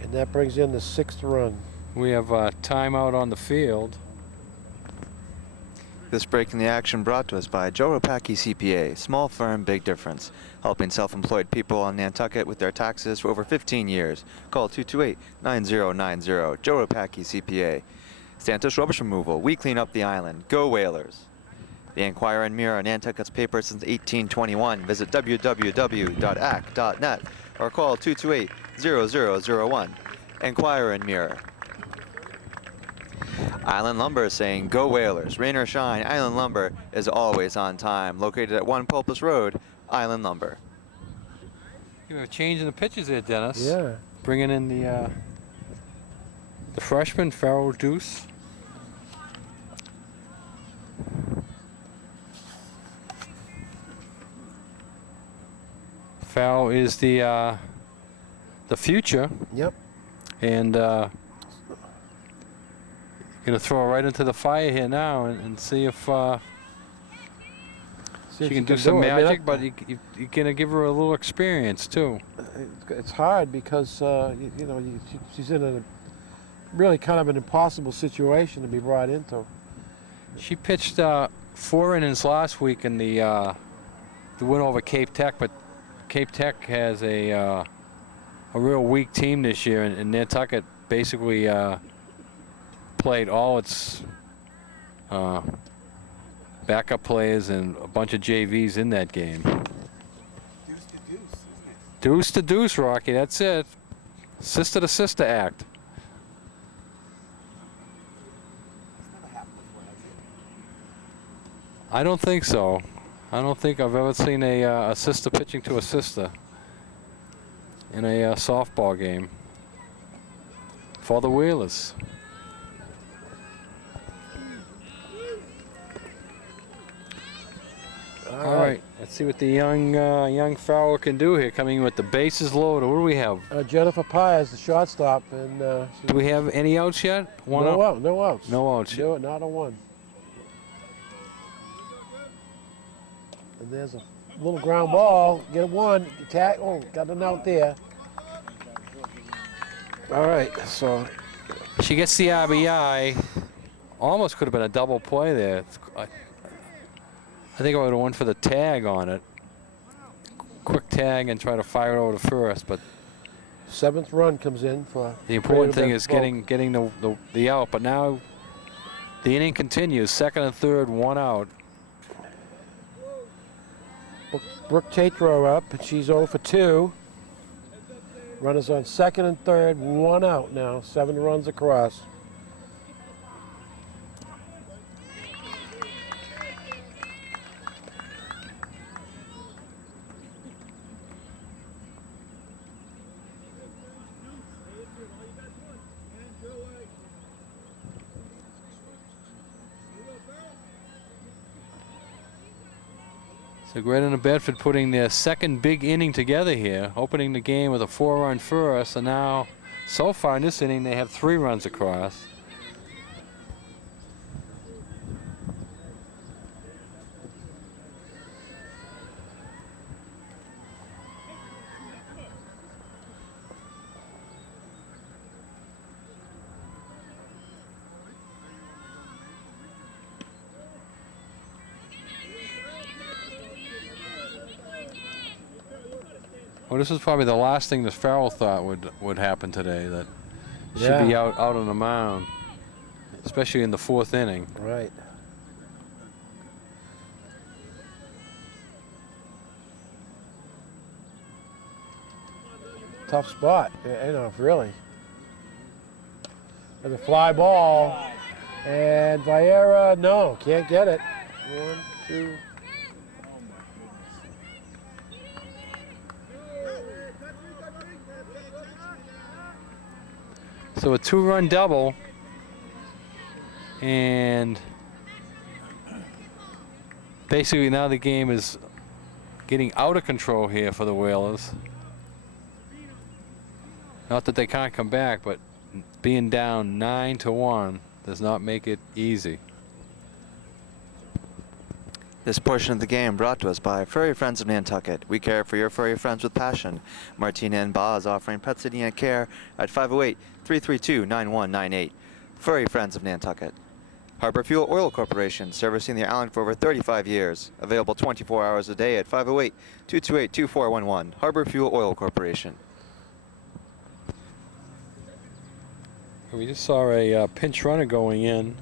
And that brings in the 6th run. We have a timeout on the field. This break in the action brought to us by Joe Rapacki CPA, small firm, big difference, helping self-employed people on Nantucket with their taxes for over 15 years. Call 228-9090, Joe Rapacki CPA. Santos Rubbish Removal, we clean up the island. Go Whalers. The Enquirer and Mirror, Nantucket's paper since 1821. Visit www.ac.net or call 228-0001. Enquirer and Mirror. Island Lumber saying, go Whalers. Rain or shine, Island Lumber is always on time. Located at 1 Pulpus Road, Island Lumber. You have a change in the pitches there, Dennis. Yeah. Bringing in the freshman, Farrell Deuce. Farrell is the future. Yep. And going to throw her right into the fire here now and see if she can do some magic, but you're going to give her a little experience too. It's hard because she's in a really kind of an impossible situation to be brought into. She pitched 4 innings last week in the win over Cape Tech, but Cape Tech has a real weak team this year, and Nantucket basically played all its backup players and a bunch of JVs in that game. Deuce to deuce, isn't it? Deuce to deuce, Rocky, that's it. Sister to sister act. It's never happened before, has it? I don't think so. I don't think I've ever seen a sister pitching to a sister in a softball game for the Whalers. All right. Let's see what the young Farrell can do here, coming in with the bases loaded. What do we have? Jennifer Pye is the shortstop, and Do we have any outs yet? One no out? out, no outs. No outs. No, not a one. And there's a little ground ball. Get a one. Tag. Oh, got an out there. All right, so She gets the RBI. Almost could have been a double play there. I think I would have went for the tag on it. Quick tag and try to fire it over to first, but 7th run comes in for. the important thing is Volk. getting the out. But now the inning continues. 2nd and 3rd, 1 out. Brooke Tatro up, and she's 0 for 2. Runners on 2nd and 3rd, 1 out now. 7 runs across. So Greater NewBedford putting their 2nd big inning together here, opening the game with a 4-run first, and now, so far in this inning, they have 3 runs across. Well, this is probably the last thing that Farrell thought would happen today, that should be out on the mound, especially in the 4th inning. Right. Tough spot, you know, really. There's a fly ball, and Viera, no, can't get it. 1, 2. So a 2-run double, and basically now the game is getting out of control here for the Whalers. Not that they can't come back, but being down 9-1 does not make it easy. This portion of the game brought to us by Furry Friends of Nantucket. We care for your furry friends with passion. Martina and Ba is offering pet sitting and care at 508-332-9198. Furry Friends of Nantucket. Harbor Fuel Oil Corporation, servicing the island for over 35 years. Available 24 hours a day at 508-228-2411. Harbor Fuel Oil Corporation. We just saw a pinch runner going in.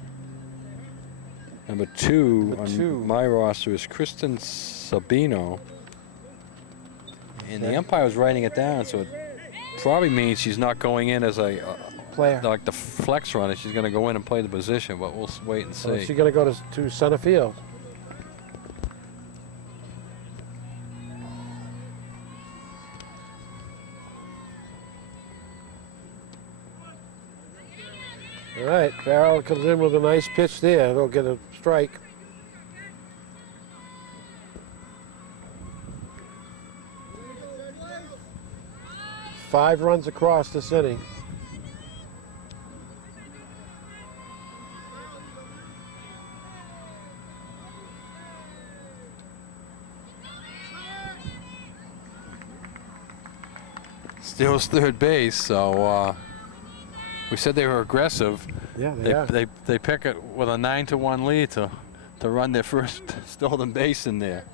Number 2 on my roster is Kristen Sabino. And the umpire was writing it down, so it probably means she's not going in as a Player. like the flex runner. She's going to go in and play the position, but we'll wait and see. Well, she's going to go to center field. All right, Farrell comes in with a nice pitch there. They'll get a strike. Five runs across this inning. Steals third base, so we said they were aggressive. Yeah, They pick it with a 9-1 lead to run their first stolen base in there.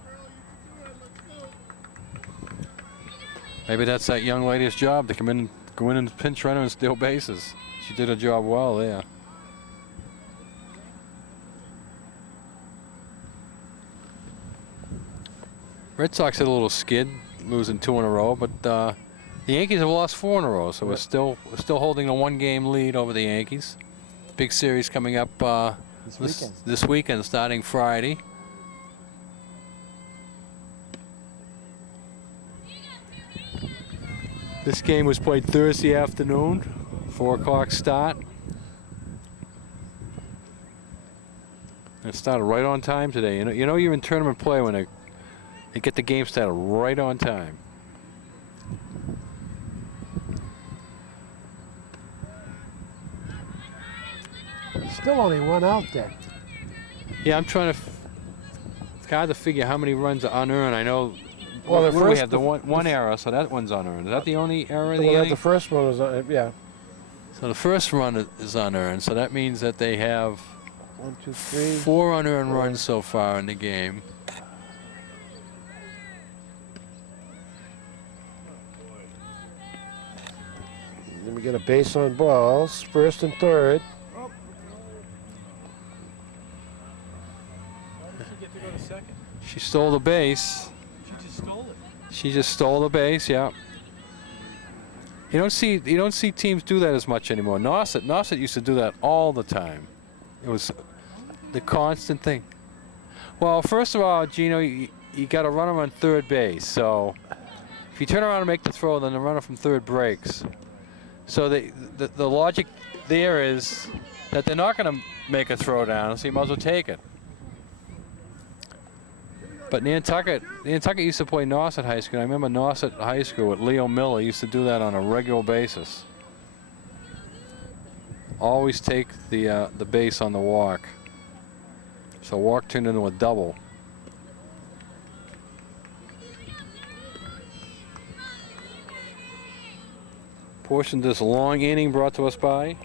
Maybe that's that young lady's job, to go in and pinch runner and steal bases. She did her job well there. Red Sox had a little skid, losing 2 in a row, but the Yankees have lost 4 in a row, so we're still holding a 1-game lead over the Yankees. Big series coming up this weekend, starting Friday. This game was played Thursday afternoon, 4 o'clock start. And it started right on time today. You know you're in tournament play when a and get the game started right on time. Still only one out there. Yeah, I'm trying to. It's hard to figure how many runs are unearned. I know. Well, the what do we first- have? The one error, so that one's unearned. Is that the only error in the Well, inning? the first one was, yeah. So the first run is unearned. So that means that they have 1, 2, 3. 4 unearned runs so far in the game. Then we get a base on balls, first and third. Why did she get to go to second? She stole the base. She just stole it. She just stole the base. Yeah. You don't see teams do that as much anymore. Nauset used to do that all the time. It was the constant thing. Well, first of all, Gino, you got a runner on third base. So if you turn around and make the throw, then the runner from third breaks. So the logic there is that they're not going to make a throw down, so you might as well take it. But Nantucket used to play Nauset High School. I remember Nauset High School with Leo Miller used to do that on a regular basis. Always take the base on the walk. So walk turned into a double. Portion of this long inning brought to us by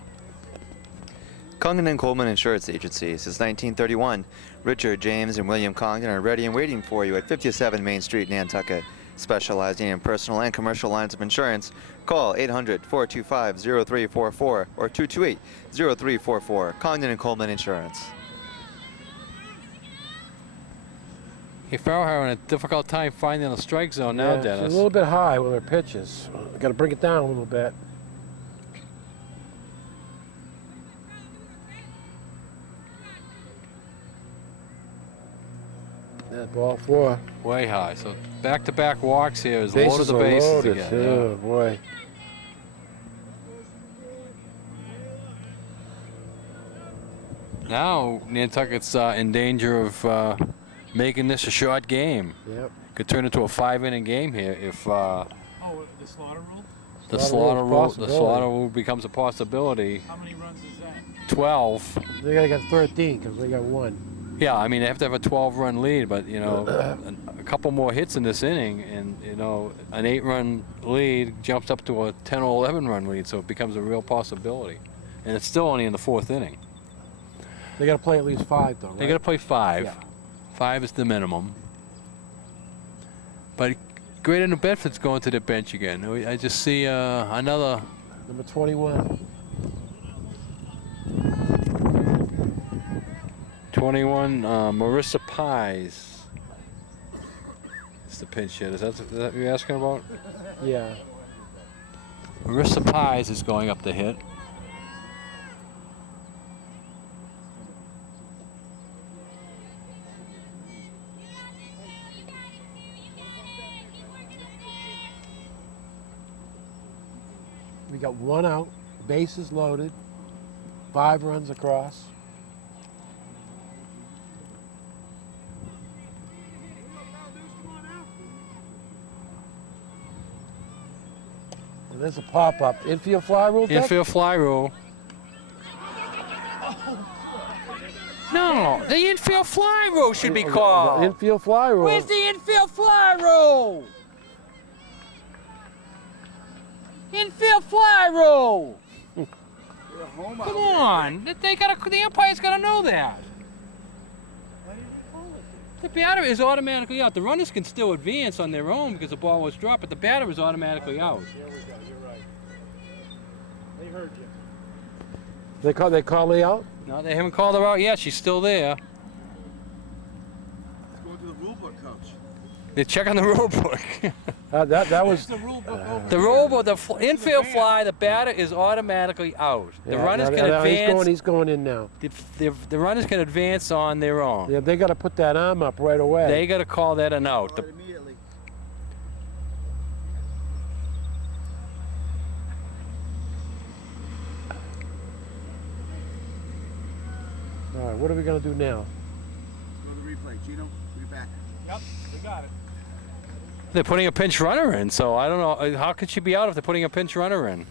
Congdon and Coleman Insurance Agency. Since 1931, Richard, James, and William Congdon are ready and waiting for you at 57 Main Street, Nantucket. Specializing in personal and commercial lines of insurance, call 800-425-0344 or 228-0344. Congdon and Coleman Insurance. Hey, Farrell having a difficult time finding the strike zone now, Yeah, Dennis. she's a little bit high with her pitches. Got to bring it down a little bit. That ball 4. Way high. So back-to-back walks here is Bases loaded the are bases loaded. again. Oh, boy. Now Nantucket's in danger of making this a short game. Yep. Could turn into a 5-inning game here if Oh, the slaughter rule? the Slaughter rule's slaughter possibility. rule becomes a possibility. How many runs is that? 12. They got 13 because they got 1. Yeah, I mean they have to have a 12-run lead, but you know, a couple more hits in this inning, and you know, an 8-run lead jumps up to a 10 or 11-run lead, so it becomes a real possibility. And it's still only in the 4th inning. They got to play at least 5 though, right? They got to play 5. Yeah. 5 is the minimum. But Greater New Bedford's going to the bench again. I just see another. Number 21. 21, Marissa Pies. It's the pinch hit. Is that what you're asking about? Yeah. Marissa Pies is going up to hit. We got 1 out. Bases loaded. 5 runs across. And there's a pop-up. Infield fly rule, Dick? Infield fly rule. No, the infield fly rule should be The called. infield fly rule. Where's the infield fly rule? Infield fly rule. Come on, the umpire's got to know that. The batter is automatically out. The runners can still advance on their own because the ball was dropped, but the batter is automatically out. There we go, you're right. They heard you. They call Lee out? No, they haven't called her out yet. She's still there. Let's go to the rule book, coach. They're checking the rule book. That was. The rule book over The here. rule book, the infield fly, the batter is automatically out. The Yeah, runners no, can no, advance. He's going in now. The runners can advance on their own. Yeah, they got to put that arm up right away. They got to call that an out. Right immediately. All right, what are we going to do now? Let's go to the replay. Gino, bring it back. Yep, we got it. They're putting a pinch runner in, so I don't know. How could she be out if they're putting a pinch runner in?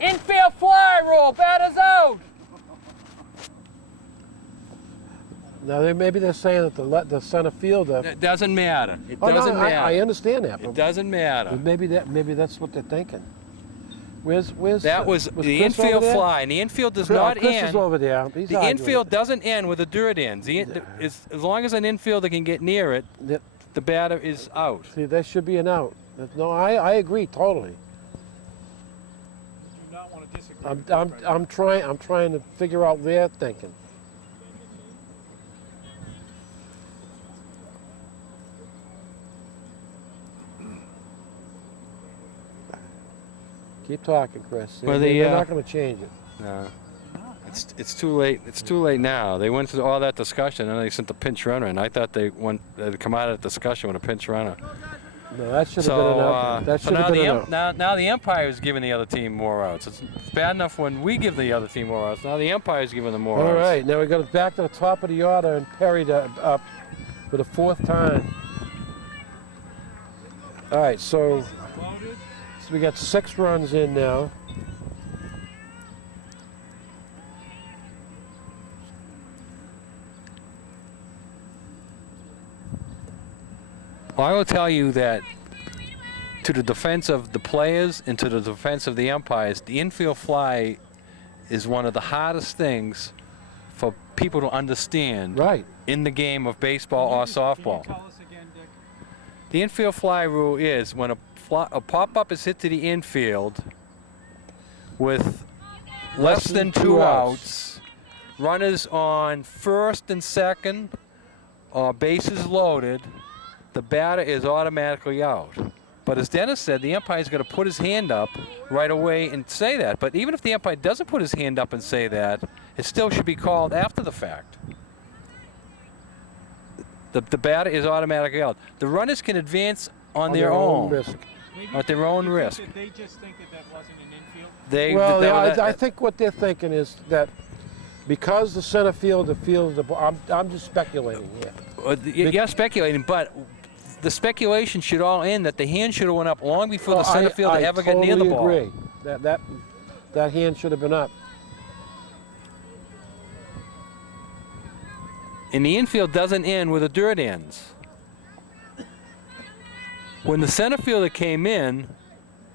Infield fly rule, batter's out! Now, maybe they're saying that the center fielder. It doesn't matter. It Oh, doesn't no, matter. I understand that. It doesn't matter. But maybe that's what they're thinking. Where's That was the Chris infield over there? fly, and the infield does Chris, not Chris end. is over there. He's The arguing infield it. doesn't end with the dirt ends. As long as an infielder can get near it, Yep. the batter is out. See, that should be an out. No, I agree totally. Do not want to disagree. I'm trying to figure out their thinking. Keep talking, Chris. Well, They're not going to change it. No. It's too late. It's too late now. They went through all that discussion, and they sent the pinch runner in. I thought they'd come out of that discussion with a pinch runner. No, that should have been an out. That So should have now been an out. now the umpire is giving the other team more outs. It's bad enough when we give the other team more outs. Now the umpire is giving them more outs. All right, now we got back to the top of the order and Perry up for the 4th time. All right, so we got 6 runs in now. Well, I will tell you that to the defense of the players and to the defense of the umpires, the infield fly is one of the hardest things for people to understand Right. in the game of baseball or softball. Can you tell us again, Dick? The infield fly rule is when a pop-up is hit to the infield with less than 2 outs, runners on first and second, or bases loaded, the batter is automatically out. But as Dennis said, the umpire is going to put his hand up right away and say that. But even if the umpire doesn't put his hand up and say that, it still should be called after the fact. The batter is automatically out. The runners can advance on their own, risk. Maybe at their own you think risk. that they just think that wasn't an infield. Well, yeah, that- I think what they're thinking is that because the center fielder fields the ball, I'm just speculating here. You're speculating, but the speculation should all end that the hand should have went up long before the center fielder ever got near the ball. I totally agree. That hand should have been up. And the infield doesn't end where the dirt ends. When the center fielder came in,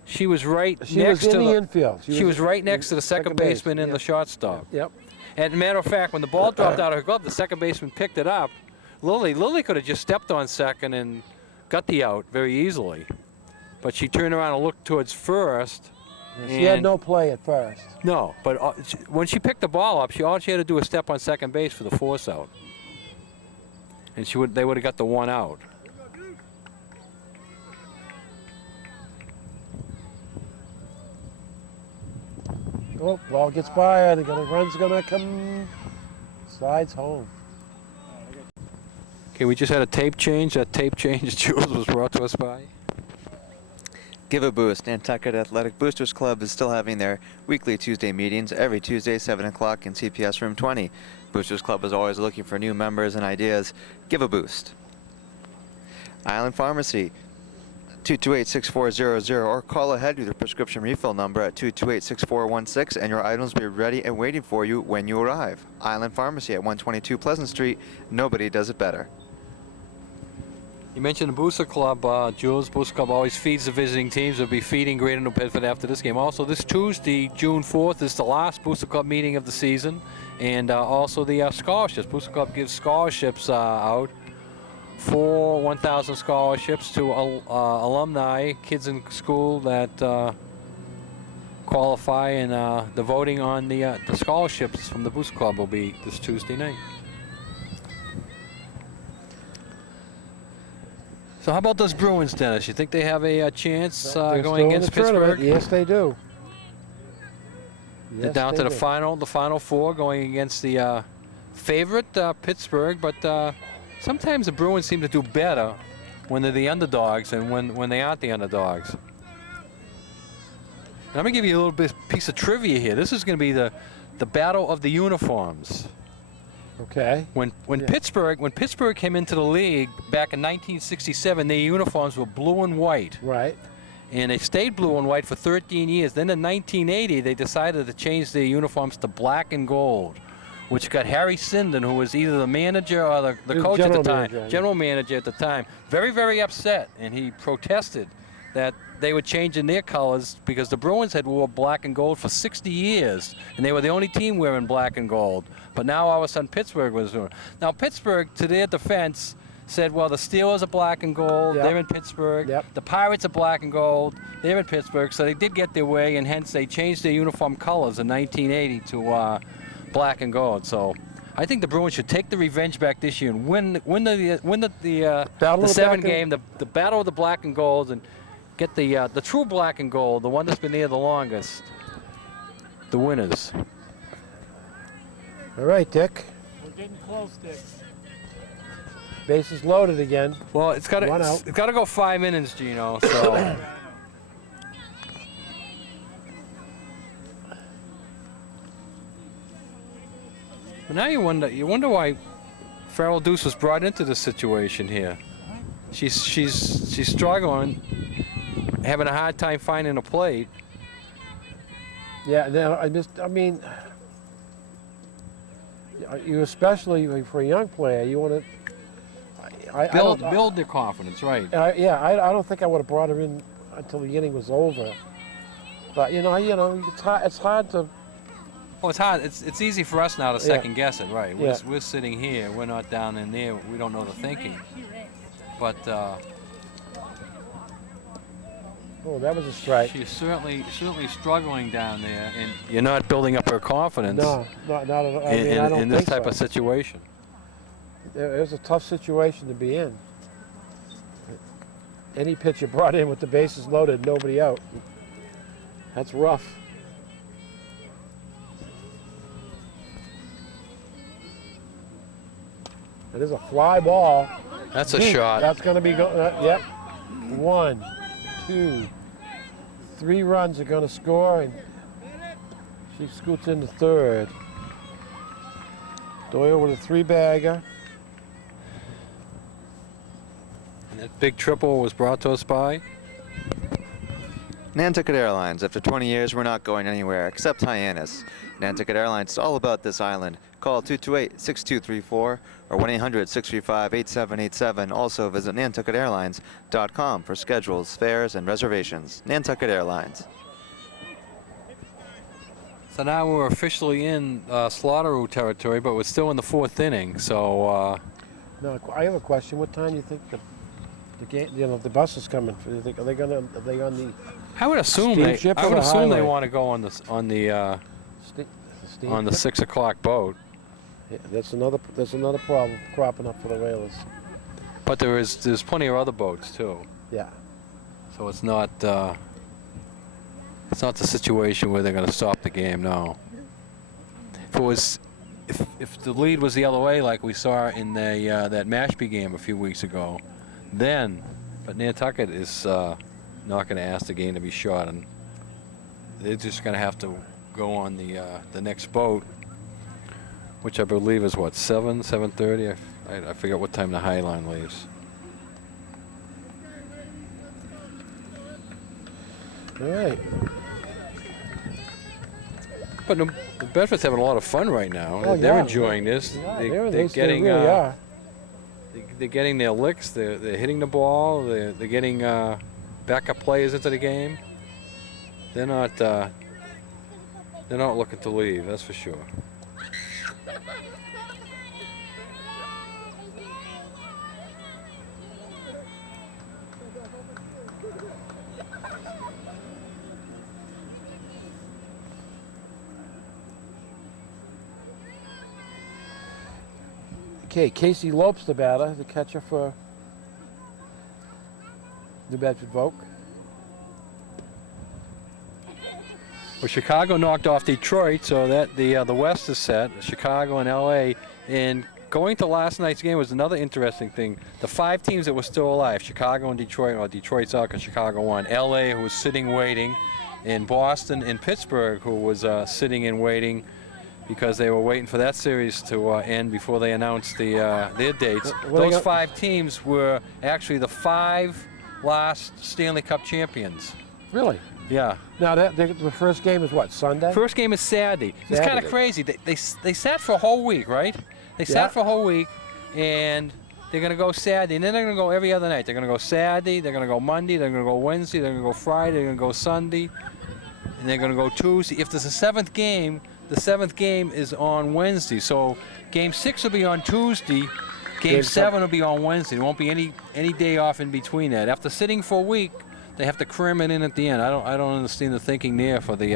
she was right She next was to in the infield. She was right next to the second base, baseman and yep. the shortstop. Yep. And matter of fact, when the ball dropped out of her glove, the second baseman picked it up. Lily could have just stepped on second and got the out very easily. But she turned around and looked towards first. She had no play at first. No, but when she picked the ball up, all she had to do was step on second base for the force out. And they would have got the 1 out. Oh, ball gets by her. The run's gonna come. Slides home. Okay, we just had a tape change. That tape change, Jules, was brought to us by. Give a Boost. Nantucket Athletic Boosters Club is still having their weekly Tuesday meetings every Tuesday, 7 o'clock in CPS Room 20. Boosters Club is always looking for new members and ideas. Give a boost. Island Pharmacy, 228-6400, or call ahead with your prescription refill number at 228-6416, and your items will be ready and waiting for you when you arrive. Island Pharmacy at 122 Pleasant Street. Nobody does it better. You mentioned the Booster Club, Jules. Booster Club always feeds the visiting teams. They'll be feeding Greater New Bedford after this game. Also, this Tuesday, June 4th, is the last Booster Club meeting of the season. And also the scholarships. Booster Club gives scholarships out for 1,000 scholarships to alumni, kids in school that qualify. And the voting on the scholarships from the Booster Club will be this Tuesday night. So how about those Bruins, Dennis? You think they have a chance They're going still in against the tournament. Pittsburgh? Yes, they do. They're Yes, down they to the do. final four, going against the favorite Pittsburgh. But sometimes the Bruins seem to do better when they're the underdogs and when they aren't the underdogs. And I'm gonna give you a little bit piece of trivia here. This is gonna be the battle of the uniforms. Okay. When When Pittsburgh came into the league back in 1967, their uniforms were blue and white. Right. And they stayed blue and white for 13 years. Then in 1980, they decided to change their uniforms to black and gold, which got Harry Sinden, who was either the manager or the coach at the time, general manager at the time, very, very upset. And he protested that they were changing their colors because the Bruins had wore black and gold for 60 years, and they were the only team wearing black and gold. But now all of a sudden Pittsburgh was doing it. Now Pittsburgh, to their defense, said, well, the Steelers are black and gold, they're in Pittsburgh. The Pirates are black and gold, they're in Pittsburgh. So they did get their way, and hence they changed their uniform colors in 1980 to black and gold. So I think the Bruins should take the revenge back this year and win the seven game, the battle of the black and golds, and get the true black and gold, the one that's been there the longest, the winners. All right, Dick. We're getting close, Dick. Bases loaded again. Well, it's got to go 5 innings, Gino. So. But now you wonder why Farrell Deuce was brought into this situation here. She's struggling, having a hard time finding a plate. Yeah, I mean, you especially for a young player, you want to build their confidence, right? I don't think I would have brought her in until the inning was over. But it's hard to. Oh, it's hard. It's easy for us now to second guess it, right? We're sitting here. We're not down in there. We don't know the thinking. But oh, that was a strike. She's certainly struggling down there, and you're not building up her confidence. No, not at all. In this type of situation. It was a tough situation to be in. Any pitcher brought in with the bases loaded, nobody out. That's rough. It is a fly ball. That's a shot. That's going to be going. Yep. 1, 2, 3 runs are going to score, and she scoots into third. Doyle with a 3-bagger. And that big triple was brought to us by Nantucket Airlines. After 20 years, we're not going anywhere except Hyannis. Nantucket Airlines is all about this island. Call 228-6234 or 1-800-635-8787. Also visit nantucketairlines.com for schedules, fares, and reservations. Nantucket Airlines. So now we're officially in Slaughteroo territory, but we're still in the 4th inning. So. Now I have a question. What time do you think the game? The bus is coming. Do you think are they on the? I would assume they want to go on the 6 o'clock boat. Yeah, that's another problem cropping up for the Whalers. But there's plenty of other boats too. Yeah. So it's not the situation where they're going to stop the game. No. If the lead was the other way, like we saw in that Mashpee game a few weeks ago, then. But Nantucket is not going to ask the game to be shot, and they're just going to have to go on the next boat, which I believe is what, 7:30. I forget what time the High Line leaves. All right. But the Bedford's having a lot of fun right now. Oh, they're enjoying this. Yeah, they're getting. They really are. They're getting their licks. They're hitting the ball. They're getting backup players into the game. They're not looking to leave. That's for sure. Okay, Casey Lopes, the batter, the catcher for New Bedford Vogue. Well, Chicago knocked off Detroit, so that the West is set. Chicago and LA. And going to last night's game was another interesting thing. The 5 teams that were still alive, Chicago and Detroit, well, Detroit's out because Chicago won. LA, who was sitting waiting, and Boston and Pittsburgh, who was sitting and waiting. because they were waiting for that series to end before they announced their dates. Well, they Those got- 5 teams were actually the 5 last Stanley Cup champions. Really? Yeah. Now, the first game is what, Sunday? First game is Saturday. It's kind of Saturday. crazy. They sat for a whole week, right? They Yeah. sat for a whole week, and they're going to go Saturday, and then they're going to go every other night. They're going to go Saturday, they're going to go Monday, they're going to go Wednesday, they're going to go Friday, they're going to go Sunday, and they're going to go Tuesday. If there's a 7th game, the 7th game is on Wednesday. So Game 6 will be on Tuesday. Game 7 will be on Wednesday. There won't be any day off in between that. After sitting for a week, they have to cram it in at the end. I don't understand the thinking there for the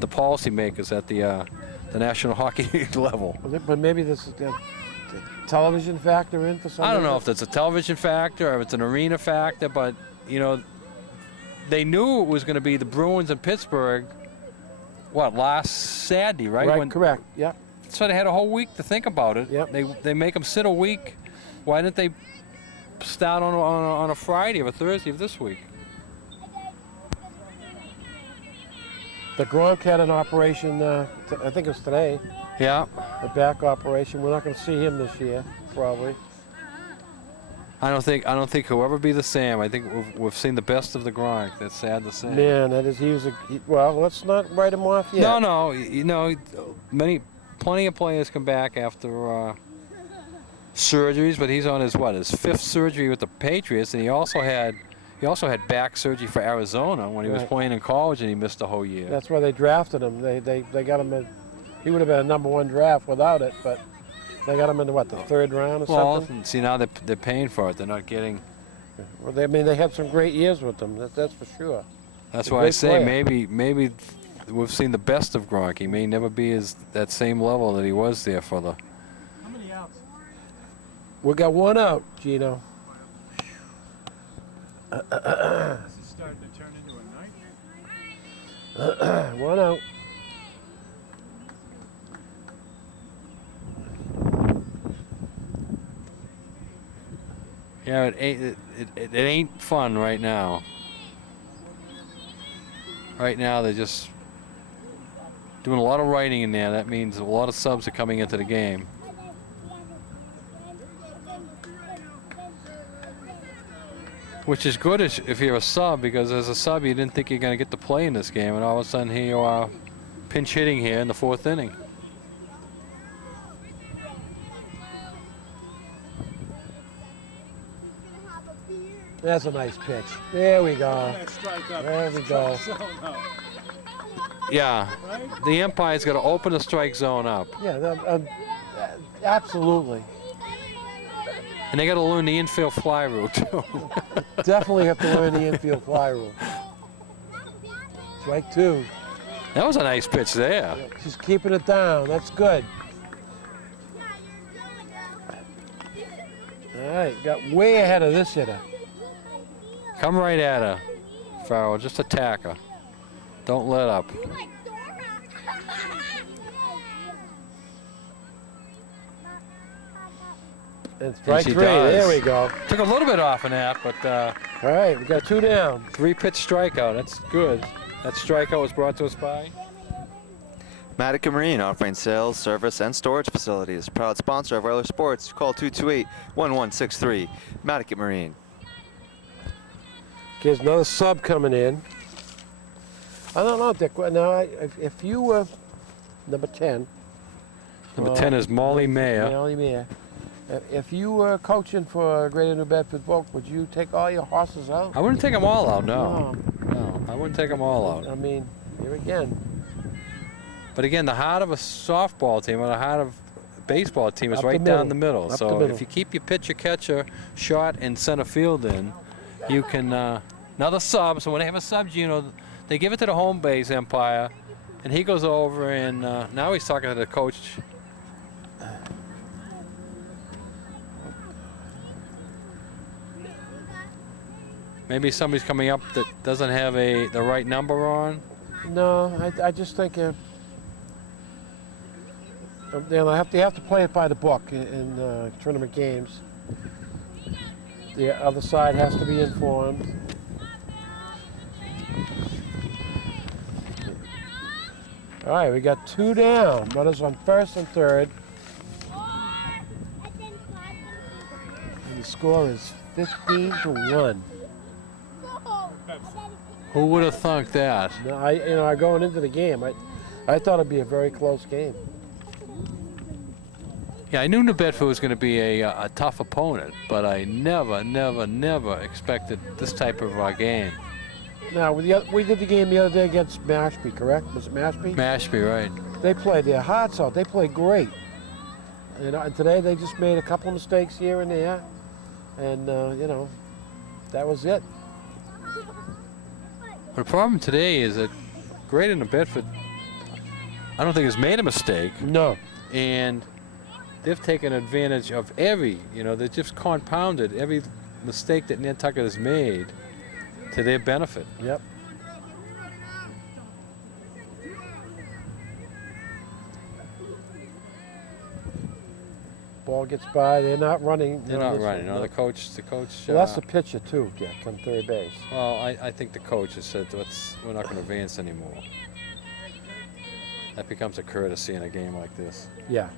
policymakers at the National Hockey League level. But maybe this is the television factor in for some I don't know reason? if it's a television factor or if it's an arena factor, but you know, they knew it was going to be the Bruins in Pittsburgh. What, last Saturday, right? Right, correct. Yep. So they had a whole week to think about it. Yep. They make them sit a week. Why didn't they start on a Friday or a Thursday of this week? The Gronk had an operation, I think it was today, Yeah. a back operation. We're not going to see him this year, probably. I don't think he'll ever be the same. I think we've seen the best of the Gronk. That's sad to say. Man, that is, well, let's not write him off yet. No, you know, plenty of players come back after surgeries, but he's on his 5th surgery with the Patriots, and he also had back surgery for Arizona when he was Right. playing in college, and he missed a whole year. That's why they drafted him. They got him. He would have been a #1 draft without it, but they got him in the 3rd round or Well, something. see, now they're paying for it. They're not getting. Well, they had some great years with them. That's for sure. That's He's a why I great say player. maybe we've seen the best of Gronk. He may never be that same level that he was there for the. How many outs? We got 1 out, Gino. This is starting to turn into a nightmare. 1 out. Yeah, it ain't fun right now. Right now they're just doing a lot of writing in there. That means a lot of subs are coming into the game. Which is good if you're a sub, because as a sub you didn't think you're going to get to play in this game, and all of a sudden here you are pinch hitting here in the 4th inning. That's a nice pitch. There we go. That strike up. There we go. Strike zone up, Yeah, right? the umpire's got to open the strike zone up. Yeah, absolutely. And they got to learn the infield fly rule too. Definitely have to learn the infield fly rule. Strike 2. That was a nice pitch there. She's keeping it down. That's good. All right, got way ahead of this hitter. Come right at her, Farrell. Just attack her. Don't let up. And strike she 3. There does. we go. Took a little bit off in that, but All right, we got 2 down. 3-pitch strikeout. That's good. That strikeout was brought to us by. Matica Marine, offering sales, service, and storage facilities. Proud sponsor of Oilers Sports. Call 228-1163. Matica Marine. Okay, there's another sub coming in. I don't know, Dick. Now, if you were number 10. Number 10 is Molly Mayer. Molly Mayer. If you were coaching for Greater New Bedford Volk, would you take all your horses out? I wouldn't take them all out, no. Oh, No, I wouldn't take them all out. I mean, here again. But again, the heart of a softball team or the heart of a baseball team is Up the right middle. down the middle. Up So the middle. if you keep your pitcher catcher short and center field in, you can. Now the sub. So when they have a sub, they give it to the home base umpire, and he goes over and now he's talking to the coach. Maybe somebody's coming up that doesn't have the right number on. No, I just think they'll have to play it by the book in tournament games. The other side has to be informed. All right, we got 2 down. Runners on first and third. And the score is 15-1. Who would have thunk that? No, I going into the game, I thought it'd be a very close game. Yeah, I knew New Bedford was going to be a tough opponent, but I never expected this type of game. Now, we did the game the other day against Mashpee, correct? Was it Mashpee? Mashpee, right. They played their hearts out. They played great. And today they just made a couple of mistakes here and there. And, that was it. The problem today is that Greater New Bedford, I don't think has made a mistake. No. And they've taken advantage of they just compounded every mistake that Nantucket has made to their benefit. Yep. Ball gets by. They're not running. They're not running. No, the coach. Well, that's the pitcher too, Dick, on third base. Well, I think the coach has said, we're not going to advance anymore. That becomes a courtesy in a game like this. Yeah.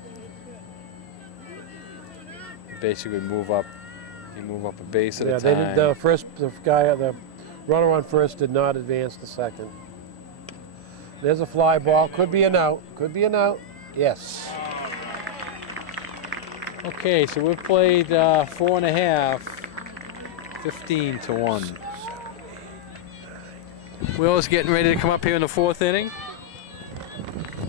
Basically, move up. You move up a base at a time. They did the runner on first did not advance to second. There's a fly ball. Could be an out. Could be an out. Yes. Okay, so we've played 4.5, 15-1. Will's getting ready to come up here in the 4th inning.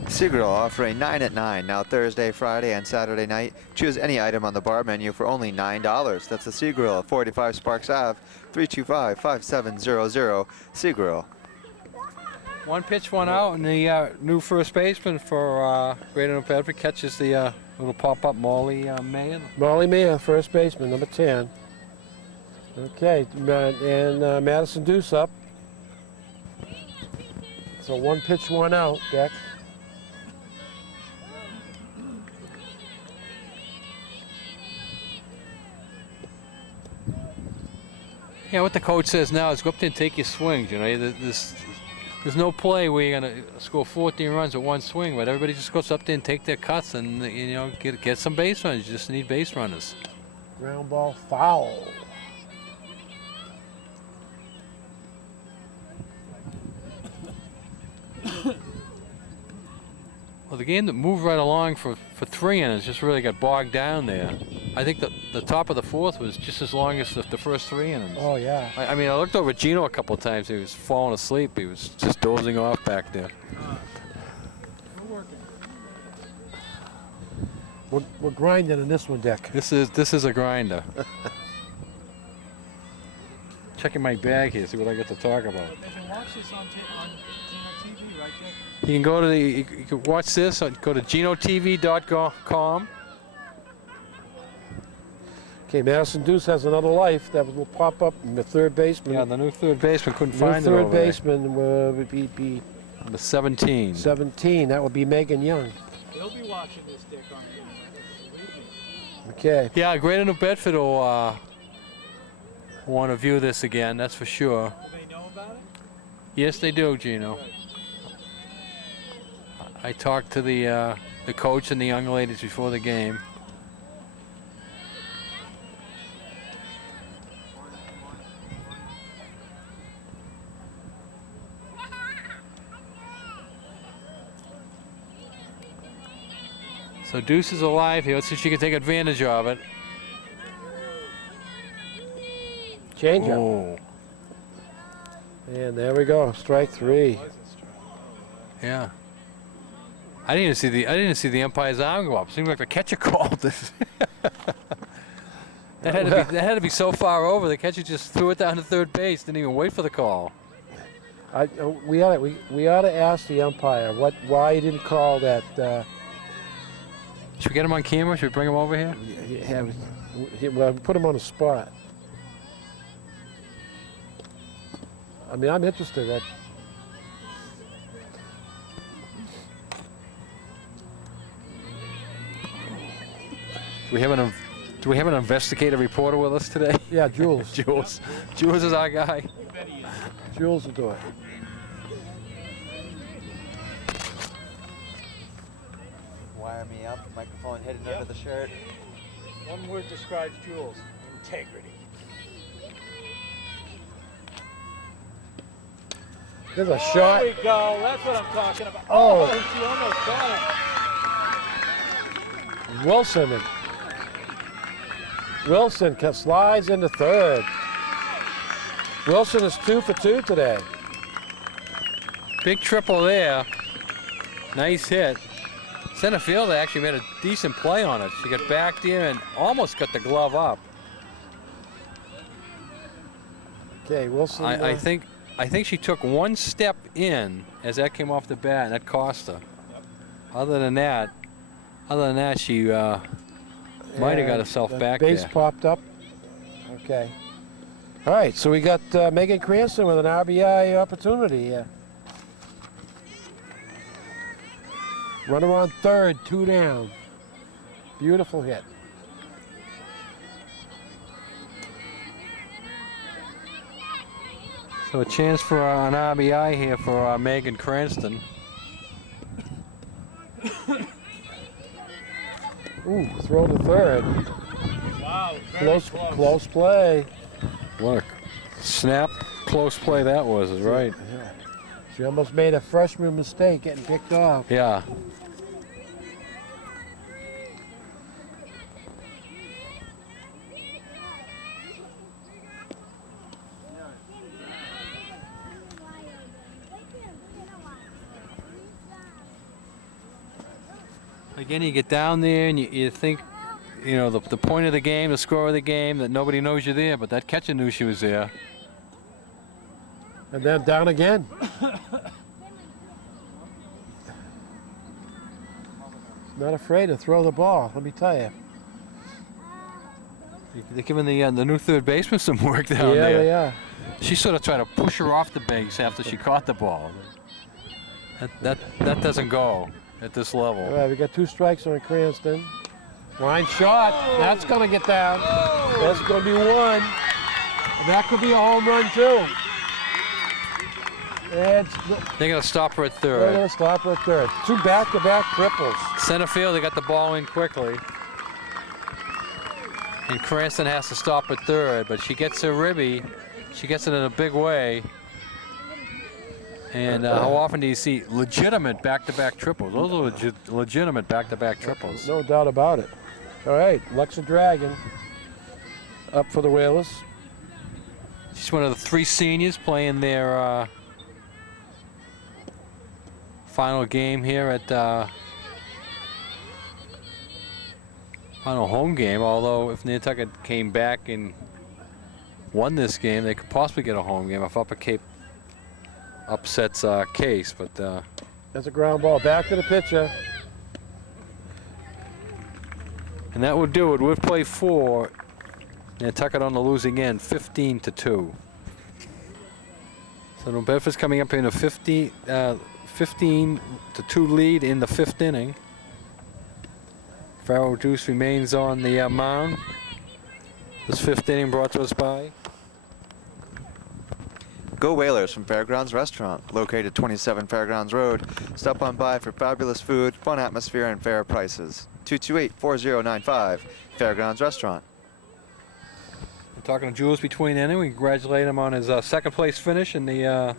Seagrill offering 9 at 9 now Thursday, Friday, and Saturday night. Choose any item on the bar menu for only $9. That's the Seagrill, 45 Sparks Ave, 325-5700. Seagrill. 1 pitch, 1 out, and the new first baseman for Greater New Bedford catches the little pop-up Molly Mayer. Molly Mayer, first baseman, number 10. Okay, and Madison Deuce up. So 1 pitch, 1 out, Deck. Yeah, what the coach says now is go up there and take your swings. There's no play where you're gonna score 14 runs with 1 swing, but everybody just goes up there and take their cuts and get some base runs. You just need base runners. Ground ball foul. Well, the game that moved right along for 3 innings just really got bogged down there. I think the top of the 4th was just as long as the first 3 innings. Oh, yeah. I mean, I looked over at Gino a couple of times. He was falling asleep. He was just dozing off back there. We're grinding in this one, Deck. This is a grinder. Checking my bag here, see what I get to talk about. You can watch this on TV, right there. You can go to you can watch this. Go to genotv.com. Okay, Madison Deuce has another life that will pop up in the third baseman. Yeah, the new third baseman couldn't New find it third over there. baseman would be Number 17. 17. That would be Megan Young. He'll be watching this, Dick, on TV. Okay. Yeah, Greater New Bedford will want to view this again. That's for sure. Do they know about it? Yes, they do, Gino. Good. I talked to the coach and the young ladies before the game. So Deuce is alive here. Let's see if she can take advantage of it. Change up. Oh, And there we go. Strike 3. yeah. I didn't even see the umpire's arm go up. Seemed like the catcher called it. that had to be so far over. The catcher just threw it down to third base. Didn't even wait for the call. We ought to ask the umpire why he didn't call that. Should we get him on camera? Should we bring him over here? Well, put him on the spot. I mean, I'm interested. Do we have an investigative reporter with us today? Yeah, Jules. Jules is our guy. Jules will do it. Wire me up. Microphone hidden under the shirt. One word describes Jules: integrity. There's a shot. There we go. That's what I'm talking about. Oh. She almost got it. Wilson slides into third. Wilson is 2 for 2 today. Big triple there. Nice hit. Center fielder actually made a decent play on it. She got back there and almost got the glove up. Okay, Wilson. I think she took one step in as that came off the bat, and that cost her. Yep. Other than that, she might have got herself back base there. popped up. Okay. All right, so we got Megan Cranston with an RBI opportunity. Runner on third, 2 down. Beautiful hit. So a chance for an RBI here for Megan Cranston. Ooh, throw to third. Wow, very Close play. What a snap, close play that was, is right. Yeah. She almost made a freshman mistake getting picked off. Yeah. Again, you get down there and you think, you know, the point of the game, the score of the game, that nobody knows you're there, but that catcher knew she was there. And then down again. Not afraid to throw the ball, let me tell you. They're giving the new third baseman some work down Yeah, there. they are. She sort of tried to push her off the base after she caught the ball. That doesn't go at this level. All right, we got 2 strikes on Cranston. Line shot. That's going to get down. That's going to be 1. And that could be a home run, too. And They're going to stop her at they're third. going to stop her at third. 2 back-to-back triples. Center field, they got the ball in quickly. And Cranston has to stop at third, but she gets her ribby. She gets it in a big way. And how often do you see legitimate back-to-back triples? Those are legitimate back-to-back triples. No doubt about it. All right, Lexa Dragon up for the Whalers. She's one of the 3 seniors playing their final game here at final home game. Although if Nantucket came back and won this game, they could possibly get a home game if Upper Cape upsets Case. But That's a ground ball. Back to the pitcher. and that would do it. We'd play 4. Nantucket on the losing end, 15-2. So New Bedford's coming up in a 15-2 lead in the 5th inning. Farrell Juice remains on the mound. This 5th inning brought to us by Go Whalers from Fairgrounds Restaurant, located 27 Fairgrounds Road. Stop on by for fabulous food, fun atmosphere, and fair prices. 228-4095, Fairgrounds Restaurant. We're talking to Jules between inning. We congratulate him on his 2nd place finish in the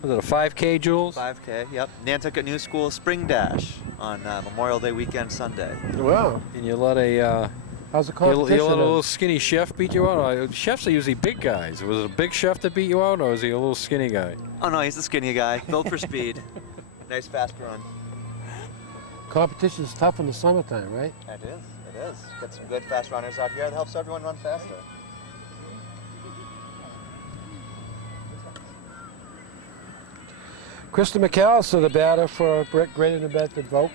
was it a 5K, Jules? 5K, yep. Nantucket New School Spring Dash on Memorial Day weekend Sunday. Wow. And you let a How's the you competition? let a little skinny chef beat you out? Chefs are usually big guys. Was it a big chef that beat you out, or was he a little skinny guy? Oh no, he's the skinny guy, built for speed. Nice fast run. Competition's tough in the summertime, right? It is. Got some good fast runners out here that helps everyone run faster. Krista McAllister, the batter for Greater New Bedford Vogue.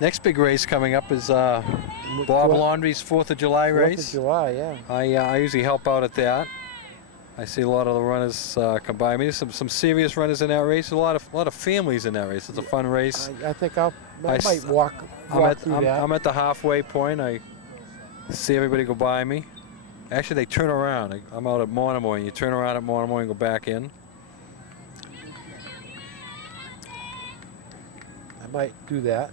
Next big race coming up is Bob Laundrie's 4th of July 4th race. of July, yeah. I usually help out at that. I see a lot of the runners come by me. There's some serious runners in that race. A lot of families in that race. It's a fun race. I think I might walk through that. I'm at the halfway point. I see everybody go by me. Actually, they turn around. I'm out at Monomoy, and you turn around at Monomoy and go back in. might do that.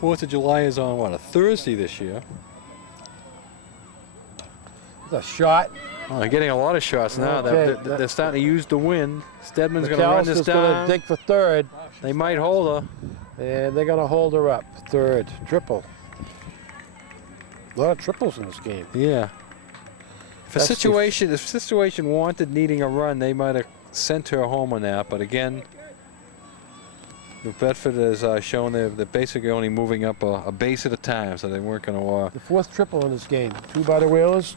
Fourth of July is on what, a Thursday this year? It's a shot. Oh, they're getting a lot of shots now. Okay, They're starting to use the wind. Stedman's going to run this McAllister's going down. to dig for third, They might hold her. and they're going to hold her up. Third, triple. A lot of triples in this game. Yeah. If a That's the- situation wanted needing a run, they might have sent her home on that. But again, New Bedford has shown they're basically only moving up a base at a time, so they weren't going to. The fourth triple in this game. 2 by the Whalers.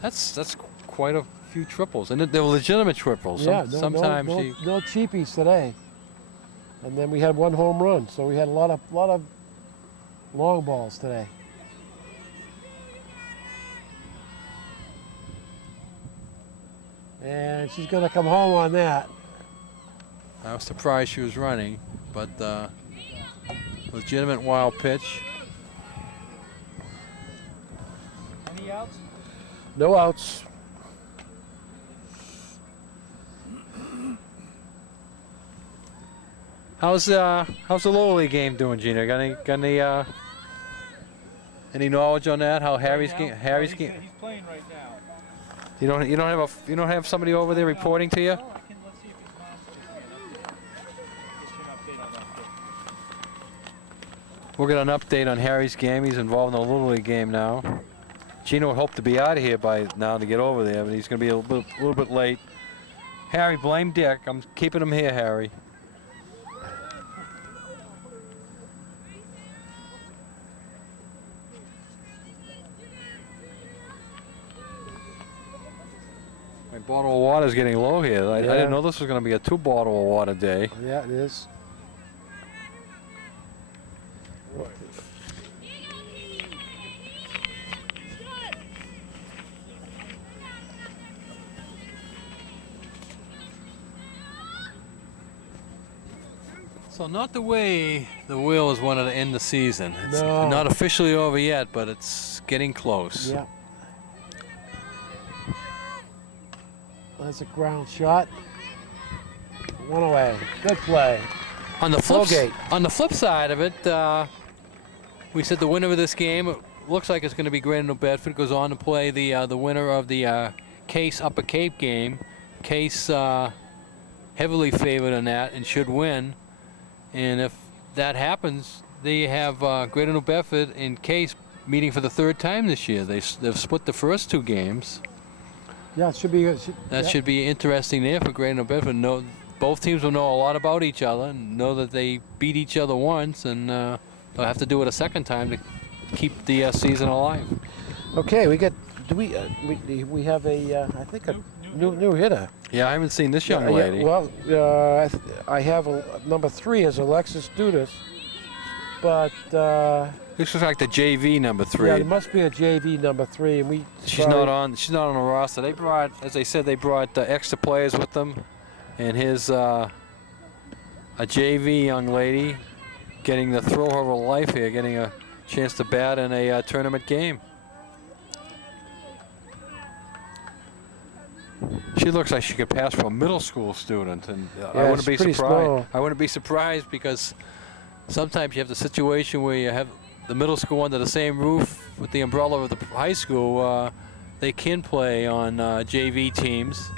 That's quite a few triples, and they're legitimate triples. Yeah, Sometimes no cheapies today. And then we had 1 home run, so we had a lot of long balls today. And she's going to come home on that. I was surprised she was running, but legitimate wild pitch. Any outs? No outs. How's the Little League game doing, Gina? Got any knowledge on that? How Harry's game? He's playing right now. You don't have somebody over there reporting to you? No, let's see if he's on. Just an update on that. We'll get an update on Harry's game. He's involved in the Little League game now. Gino would hope to be out of here by now to get over there, but he's going to be a little bit late. Harry, blame Dick. I'm keeping him here, Harry. My bottle of water is getting low here. I didn't know this was going to be a 2 bottle of water day. Yeah, it is. So not the way the Wheels wanted to end the season. It's No. not officially over yet, but it's getting close. Yeah. That's a ground shot. 1 away. Good play. On the flip side of it, we said the winner of this game, it looks like it's going to be Greater New Bedford, goes on to play the winner of the Case Upper Cape game. Case heavily favored in that and should win. And if that happens, they have Greater New Bedford and Case meeting for the 3rd time this year. They've split the first 2 games. Yeah, it should be. That should be interesting there for Greater New Bedford. Both teams will know a lot about each other and know that they beat each other once, and they'll have to do it a 2nd time to keep the season alive. Okay, we got. Do we have a? I think a new hitter. Yeah, I haven't seen this young lady. Well, I have number 3 as Alexis Dudas, but This is like the JV number 3. yeah, it must be a JV number 3, and She's not on the roster. They brought, as they said, extra players with them, and here's a JV young lady getting the thrill of her life here, getting a chance to bat in a tournament game. She looks like she could pass for a middle school student, and I wouldn't be surprised. Small. I wouldn't be surprised because sometimes you have the situation where you have the middle school under the same roof with the umbrella of the high school. They can play on JV teams.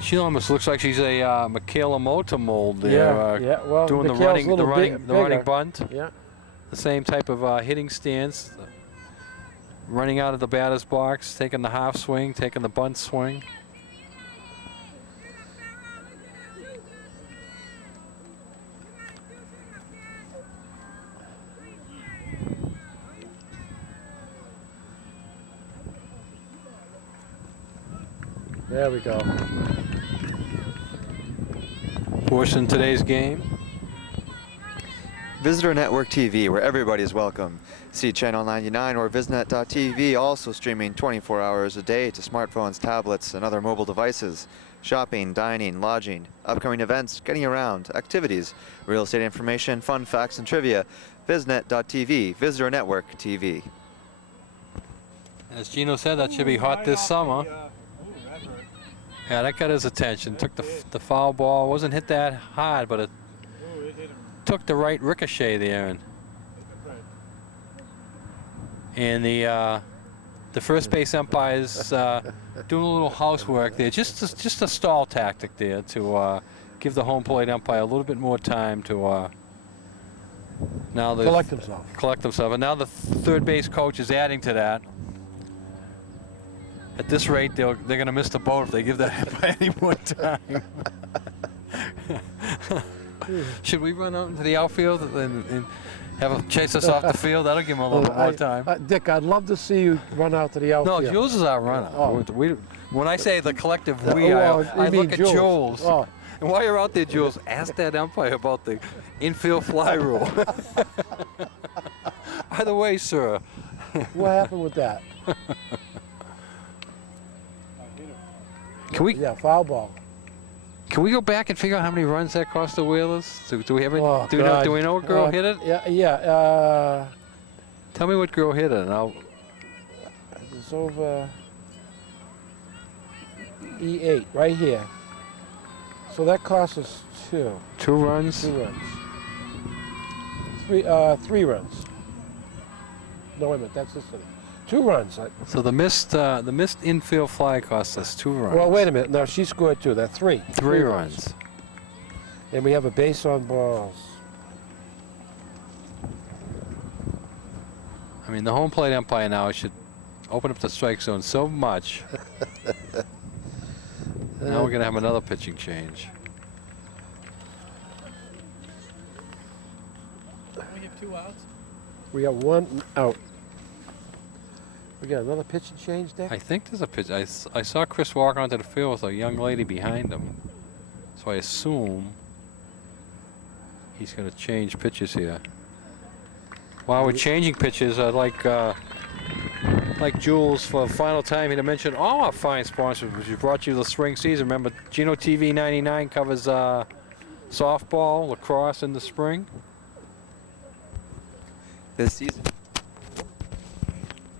She almost looks like she's a Michaela Mota mold there. Yeah, well, doing the Mikhail's running bigger. bunt. Yeah. The same type of hitting stance. Running out of the batter's box, taking the half swing, taking the bunt swing. There we go. Portion today's game. Visitor Network TV, where everybody is welcome. See Channel 99 or Visnet.tv, also streaming 24 hours a day to smartphones, tablets, and other mobile devices. Shopping, dining, lodging, upcoming events, getting around, activities, real estate information, fun facts, and trivia. Visnet.tv, Visitor Network TV. And as Gino said, that should be hot this summer. Yeah, that got his attention. Took the foul ball. Wasn't hit that hard, but it took the right ricochet there. And the first base umpire's doing a little housework there. Just a stall tactic there to give the home plate umpire a little bit more time to now Collect himself. And now the third base coach is adding to that. At this rate, they're going to miss the boat if they give that umpire any more time. Should we run out into the outfield and have him chase us off the field? That'll give him a little bit more time. Dick, I'd love to see you run out to the outfield. No, Jules is our runner. Oh. When I say the collective we, Oh, I you mean look at Jules. Jules. Oh. And while you're out there, Jules, ask that umpire about the infield fly rule. By the way, sir. What happened with that? Can we? Yeah, foul ball. Can we go back and figure out how many runs that cost the Whalers? Do we have? Oh, do we know what girl hit it? Yeah. Tell me what girl hit it, and I'll. It's over E8 right here. So that cost us 2 runs. 2 runs. 3 runs. No, wait a minute. That's this one. 2 runs. So the missed infield fly cost us 2 runs. Well, wait a minute. No, she scored 2. That's 3. 3 runs. And we have a base on balls. I mean, the home plate umpire now should open up the strike zone so much. Now we're going to have another pitching change. We have 2 outs. We got 1 out. We got another pitching change, Dick? I think there's a pitch. I saw Chris walk onto the field with a young lady behind him. So I assume he's going to change pitches here. While we're changing pitches, I'd like Jules for the final time here to mention all our fine sponsors which brought you the spring season. Remember, Gino TV 99 covers softball, lacrosse in the spring.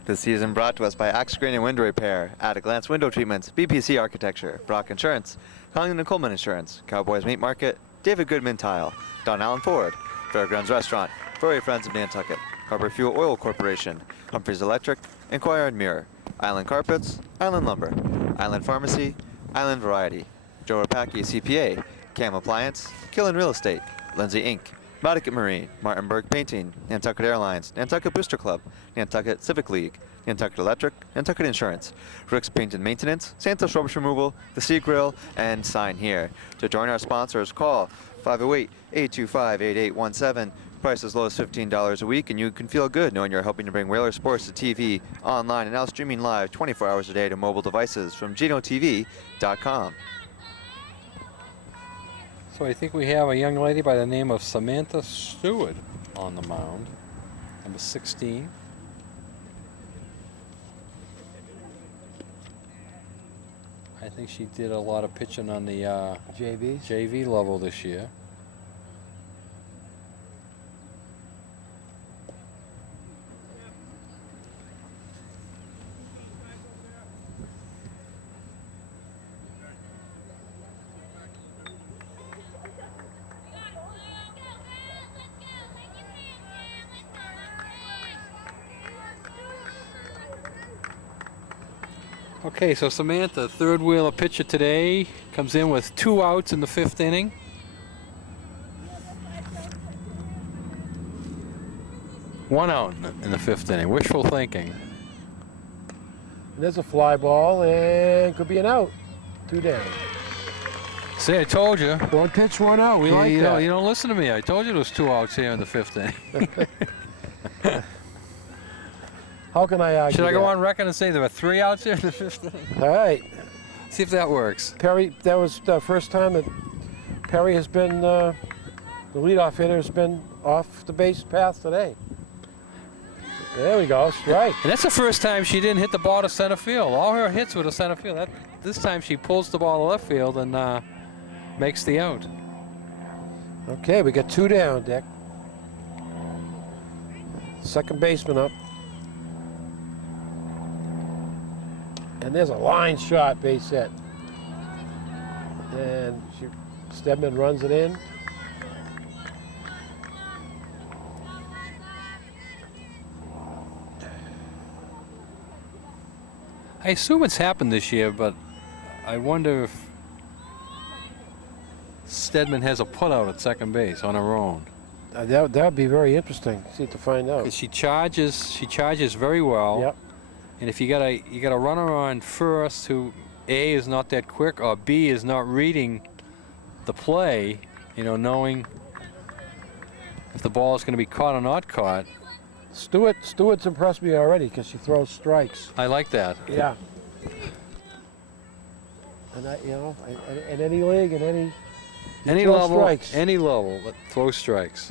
This season brought to us by Axe Screen and Window Repair, At a Glance Window Treatments, BPC Architecture, Brock Insurance, Congdon & Coleman Insurance, Cowboys Meat Market, David Goodman Tile, Don Allen Ford, Fairgrounds Restaurant, Furry Friends of Nantucket, Harbor Fuel Oil Corporation, Humphreys Electric, Inquire and Mirror, Island Carpets, Island Lumber, Island Pharmacy, Island Variety, Joe Rapaki CPA, Cam Appliance, Killen Real Estate, Lindsay Inc., Nautica Marine, Martinberg Painting, Nantucket Airlines, Nantucket Booster Club, Nantucket Civic League, Nantucket Electric, Nantucket Insurance, Rick's Paint and Maintenance, Santos Rubbish Removal, The Sea Grill, and Sign Here. To join our sponsors, call 508-825-8817. Price as low as $15 a week, and you can feel good knowing you're helping to bring Whaler Sports to TV, online, and now streaming live 24 hours a day to mobile devices from GinoTV.com. So I think we have a young lady by the name of Samantha Stewart on the mound, number 16. I think she did a lot of pitching on the JV level this year. Okay, so Samantha, third wheeler pitcher today, comes in with 2 outs in the 5th inning. One out in the 5th inning. Wishful thinking. There's a fly ball and could be an out. 2 down. See, I told you. 1 pitch, 1 out. We like that. You don't listen to me. I told you there was 2 outs here in the 5th inning. How can I argue Should I go that? on record and say there were 3 outs here in the 5th inning? All right. See if that works. Perry, that was the first time that Perry has been, the leadoff hitter has been off the base path today. There we go, strike. And that's the first time she didn't hit the ball to center field. All her hits were to center field. This time she pulls the ball to left field and makes the out. Okay, we got 2 down, Dick. Second baseman up. And there's a line shot, base hit. And Stedman runs it in. I assume it's happened this year, but I wonder if Stedman has a putout at second base on her own. That would be very interesting to find out. 'Cause she charges very well. Yep. And if you got a runner on first who A is not that quick or B is not reading the play, knowing if the ball is going to be caught or not caught. Stewart's impressed me already because she throws strikes. I like that. Yeah. And in any league, in Any throw level, strikes. any level, throw strikes.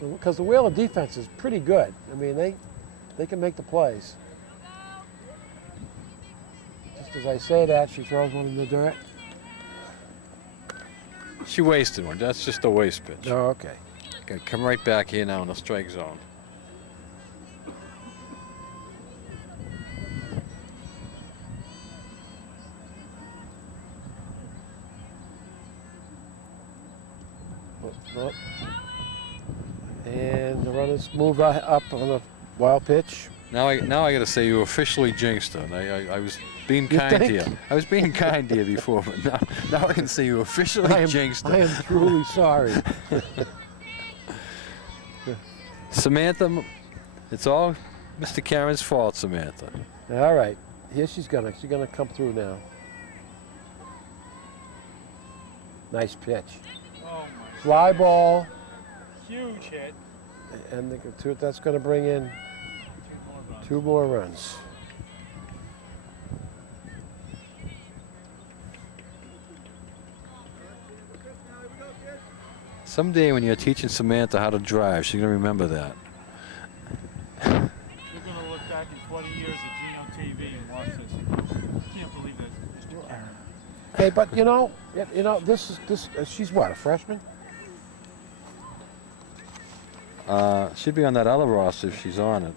Because the Whaler defense is pretty good. I mean, they can make the plays. Just as I say that, she throws one in the dirt. She wasted one. That's just a waste pitch. Oh, okay. Okay, come right back here now in the strike zone. Nope. And the runners move up on a wild pitch. Now I got to say you officially jinxed her. I was being You kind to think? you. I was being kind to you before, but now I can say you officially jinxed her. I am truly sorry. Samantha, it's all Mr. Karen's fault, Samantha. All right. Here she's gonna come through now. Nice pitch. Oh Fly ball, my, huge hit. and that's gonna bring in 2 more runs. Someday when you're teaching Samantha how to drive, she's going to remember that. You're gonna look back in 20 years at Geno TV and watch this and go, I can't believe that Mr. Karen. Hey, but this she's what, a freshman? She'd be on that other roster if she's on it.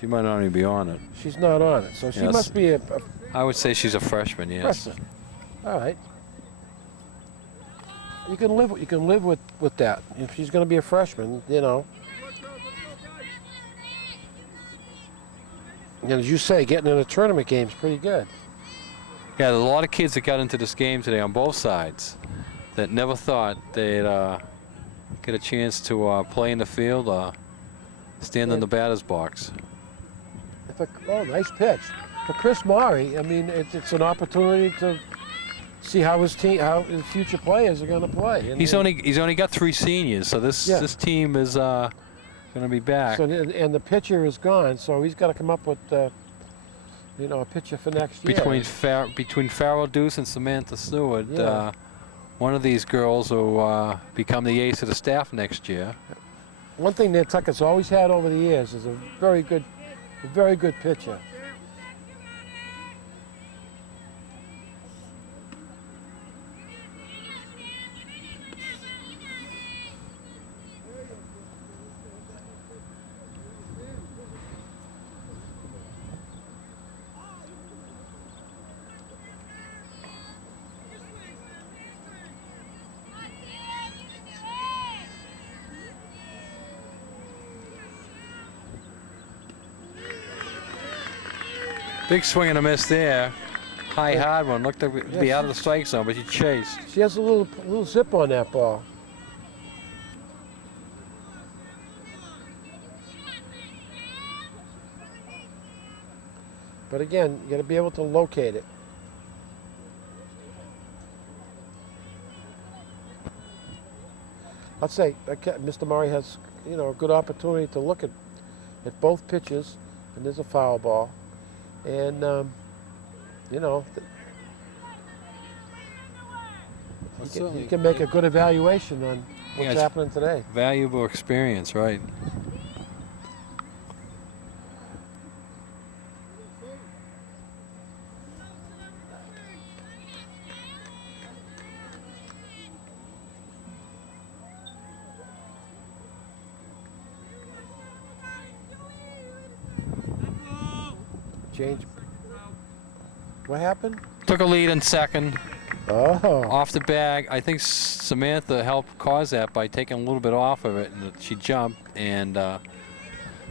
She might not even be on it. She's not on it, so she Yes. must be a I would say she's a freshman, yes. freshman. All right. You can live with that. If she's going to be a freshman, And as you say, getting in a tournament game is pretty good. Yeah, there's a lot of kids that got into this game today on both sides that never thought they'd get a chance to play in the field or stand in the batter's box. Nice pitch. For Chris Maury, I mean, it's an opportunity to see how his future players are going to play. And He's only got 3 seniors, so this team is going to be back. So, and the pitcher is gone, so he's got to come up with a pitcher for next year. Between Farrell Deuce and Samantha Stewart, Yeah. one of these girls will become the ace of the staff next year. One thing Nantucket's always had over the years is a very good pitcher. Big swing and a miss there. High, hard one. Looked to be out of the strike zone, but she chased. She has a little zip on that ball. But again, you got to be able to locate it. I'd say Mr. Murray has, a good opportunity to look at both pitches, and there's a foul ball, and You can make a good evaluation on what's it's happening today. valuable experience, right? Change. What happened? Took a lead in second. Oh. Off the bag. I think Samantha helped cause that by taking a little bit off of it, and she jumped. And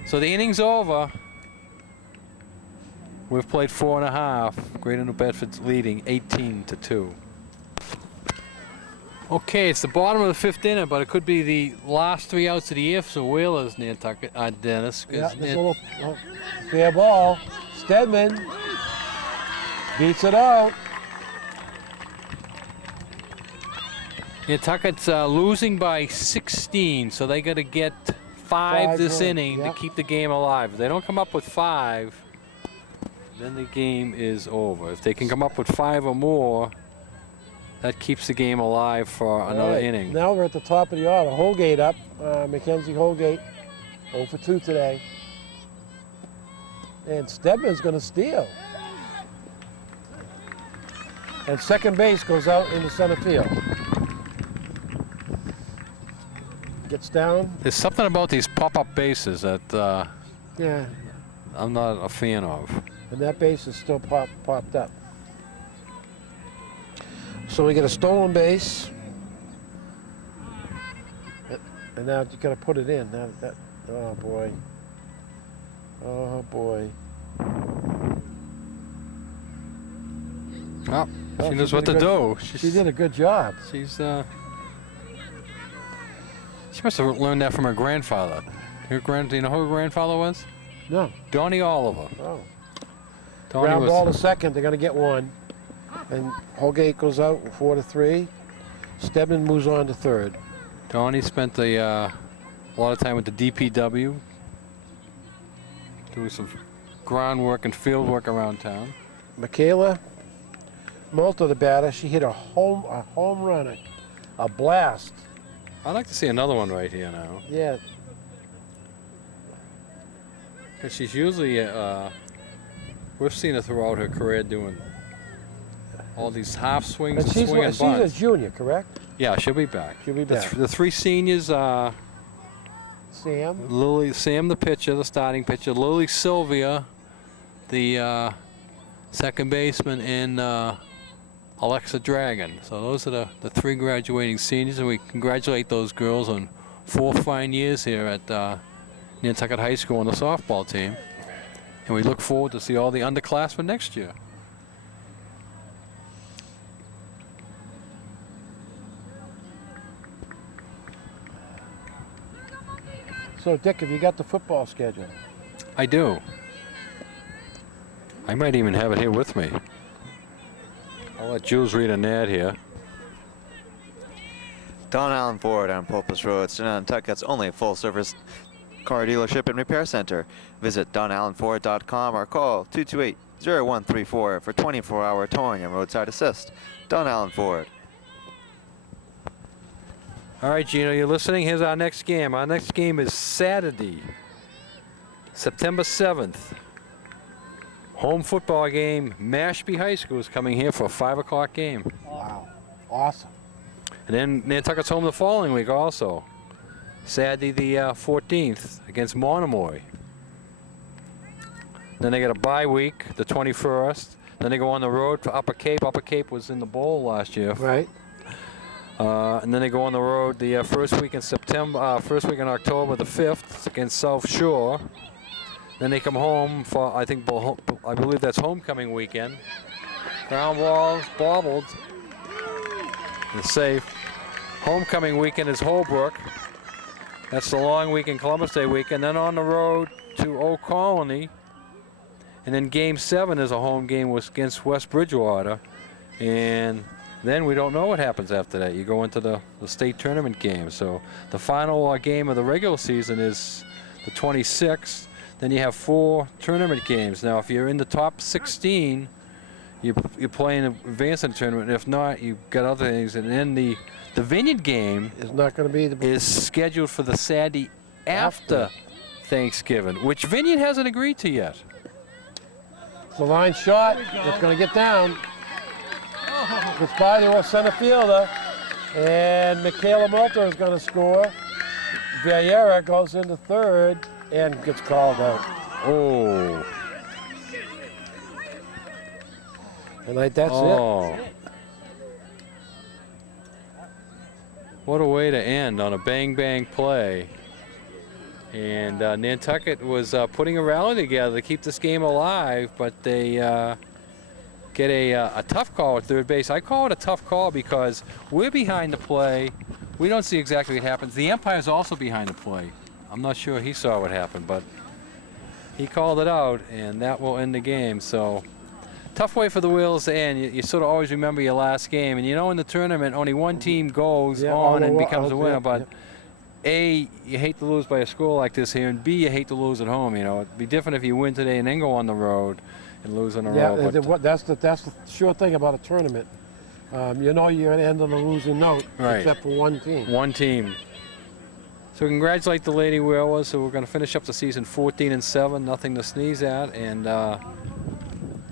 so the inning's over. We've played 4.5. Greater New Bedford's leading 18-2. Okay, it's the bottom of the 5th inning, but it could be the last 3 outs of the year for Whalers, Nantucket, Dennis. Yeah, there's a little fair ball. Stedman beats it out. Nantucket's losing by 16, so they got to get 5 this more, inning yep. to keep the game alive. If they don't come up with 5, then the game is over. If they can come up with 5 or more, that keeps the game alive for another inning. Now we're at the top of the order. Holgate up. Mackenzie Holgate, 0 for 2 today. And Stedman's going to steal. And second base goes out into center field. Gets down. There's something about these pop-up bases that Yeah. I'm not a fan of. And that base is still popped up. So we get a stolen base. And now you got to put it in. Now that, oh boy. Oh boy. Oh, Well, she knows did what a to good- do. She did a good job. She must have learned that from her grandfather. Do you know who her grandfather was? No. Donnie Oliver. Oh. Donnie Ground was ball to second. They're going to get 1. And Holgate goes out 4-3. Stedman moves on to third. Donnie spent a lot of time with the DPW, doing some groundwork and field work around town. Michaela Malta, the batter, she hit a home run, a blast. I'd like to see another one right here now. Yeah. 'Cause she's usually, we've seen her throughout her career doing all these half swings And and she's swinging a bunts. junior, correct? Yeah, she'll be back. She'll be back. The 3 seniors, Sam. Sam the pitcher, the starting pitcher, Lily Sylvia, the second baseman, and Alexa Dragon. So those are the 3 graduating seniors, and we congratulate those girls on 4 fine years here at Nantucket High School on the softball team. And we look forward to see all the underclassmen next year. So, Dick, have you got the football schedule? I do. I might even have it here with me. I'll let Jules read an ad here. Don Allen Ford on Pulpus Road, Nantucket's only full-service car dealership and repair center. Visit donallenford.com or call 228-0134 for 24-hour towing and roadside assist. Don Allen Ford. All right, Gino, you're listening. Here's our next game. Our next game is Saturday, September 7th. Home football game. Mashpee High School is coming here for a 5 o'clock game. Wow. Awesome. And then Nantucket's home the following week also. Saturday the 14th against Monomoy. Then they get a bye week, the 21st. Then they go on the road for Upper Cape. Upper Cape was in the bowl last year. Right. And then they go on the road the first week in October the 5th against South Shore. Then they come home for, I believe that's homecoming weekend. Ground balls, bobbled. It's safe. Homecoming weekend is Holbrook. That's the long weekend, Columbus Day weekend. Then on the road to Old Colony. And then Game 7 is a home game against West Bridgewater. And then we don't know what happens after that. You go into the state tournament game. So the final game of the regular season is the 26th. Then you have 4 tournament games. Now, if you're in the top 16, you're playing advance in the tournament. If not, you've got other things. And then the Vineyard game It's not going to be the is scheduled for the Saturday after Thanksgiving, which Vineyard hasn't agreed to yet. It's a line shot. It's going to get down. It's by the center fielder. And Michaela Multer is going to score. Vieira goes into third and gets called out. Oh. And that's Oh. it. What a way to end on a bang-bang play. And Nantucket was putting a rally together to keep this game alive, but they get a tough call at third base. I call it a tough call because we're behind the play. We don't see exactly what happens. The umpire's also behind the play. I'm not sure he saw what happened, but he called it out, and that will end the game. So tough way for the Wheels to end. You sort of always remember your last game. And you know in the tournament, only one team goes on and becomes a winner. But A, you hate to lose by a score like this here, and B, you hate to lose at home. You know, it'd be different if you win today and then go on the road and lose on the road. Yeah, that's the sure thing about a tournament. You know you're going to end on a losing note, except for one team. One team. So congratulate the Lady Whalers, who we're going to finish up the season 14-7, nothing to sneeze at, and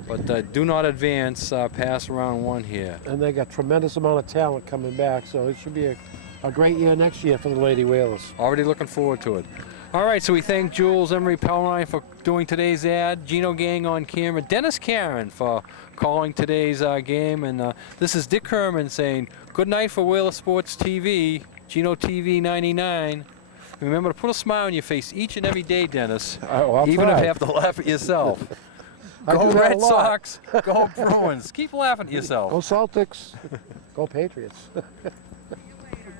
but do not advance past round one here. And they got tremendous amount of talent coming back, so it should be a great year next year for the Lady Whalers. Already looking forward to it. All right, so we thank Jules Emery Pelline for doing today's ad, Gino Gang on camera, Dennis Karen for calling today's game, and this is Dick Herman saying good night for Whaler Sports TV, Gino TV 99. Remember to put a smile on your face each and every day, Dennis, even if you have to laugh at yourself. Go Red Sox, go Bruins. Keep laughing at yourself. Go Celtics. Go Patriots.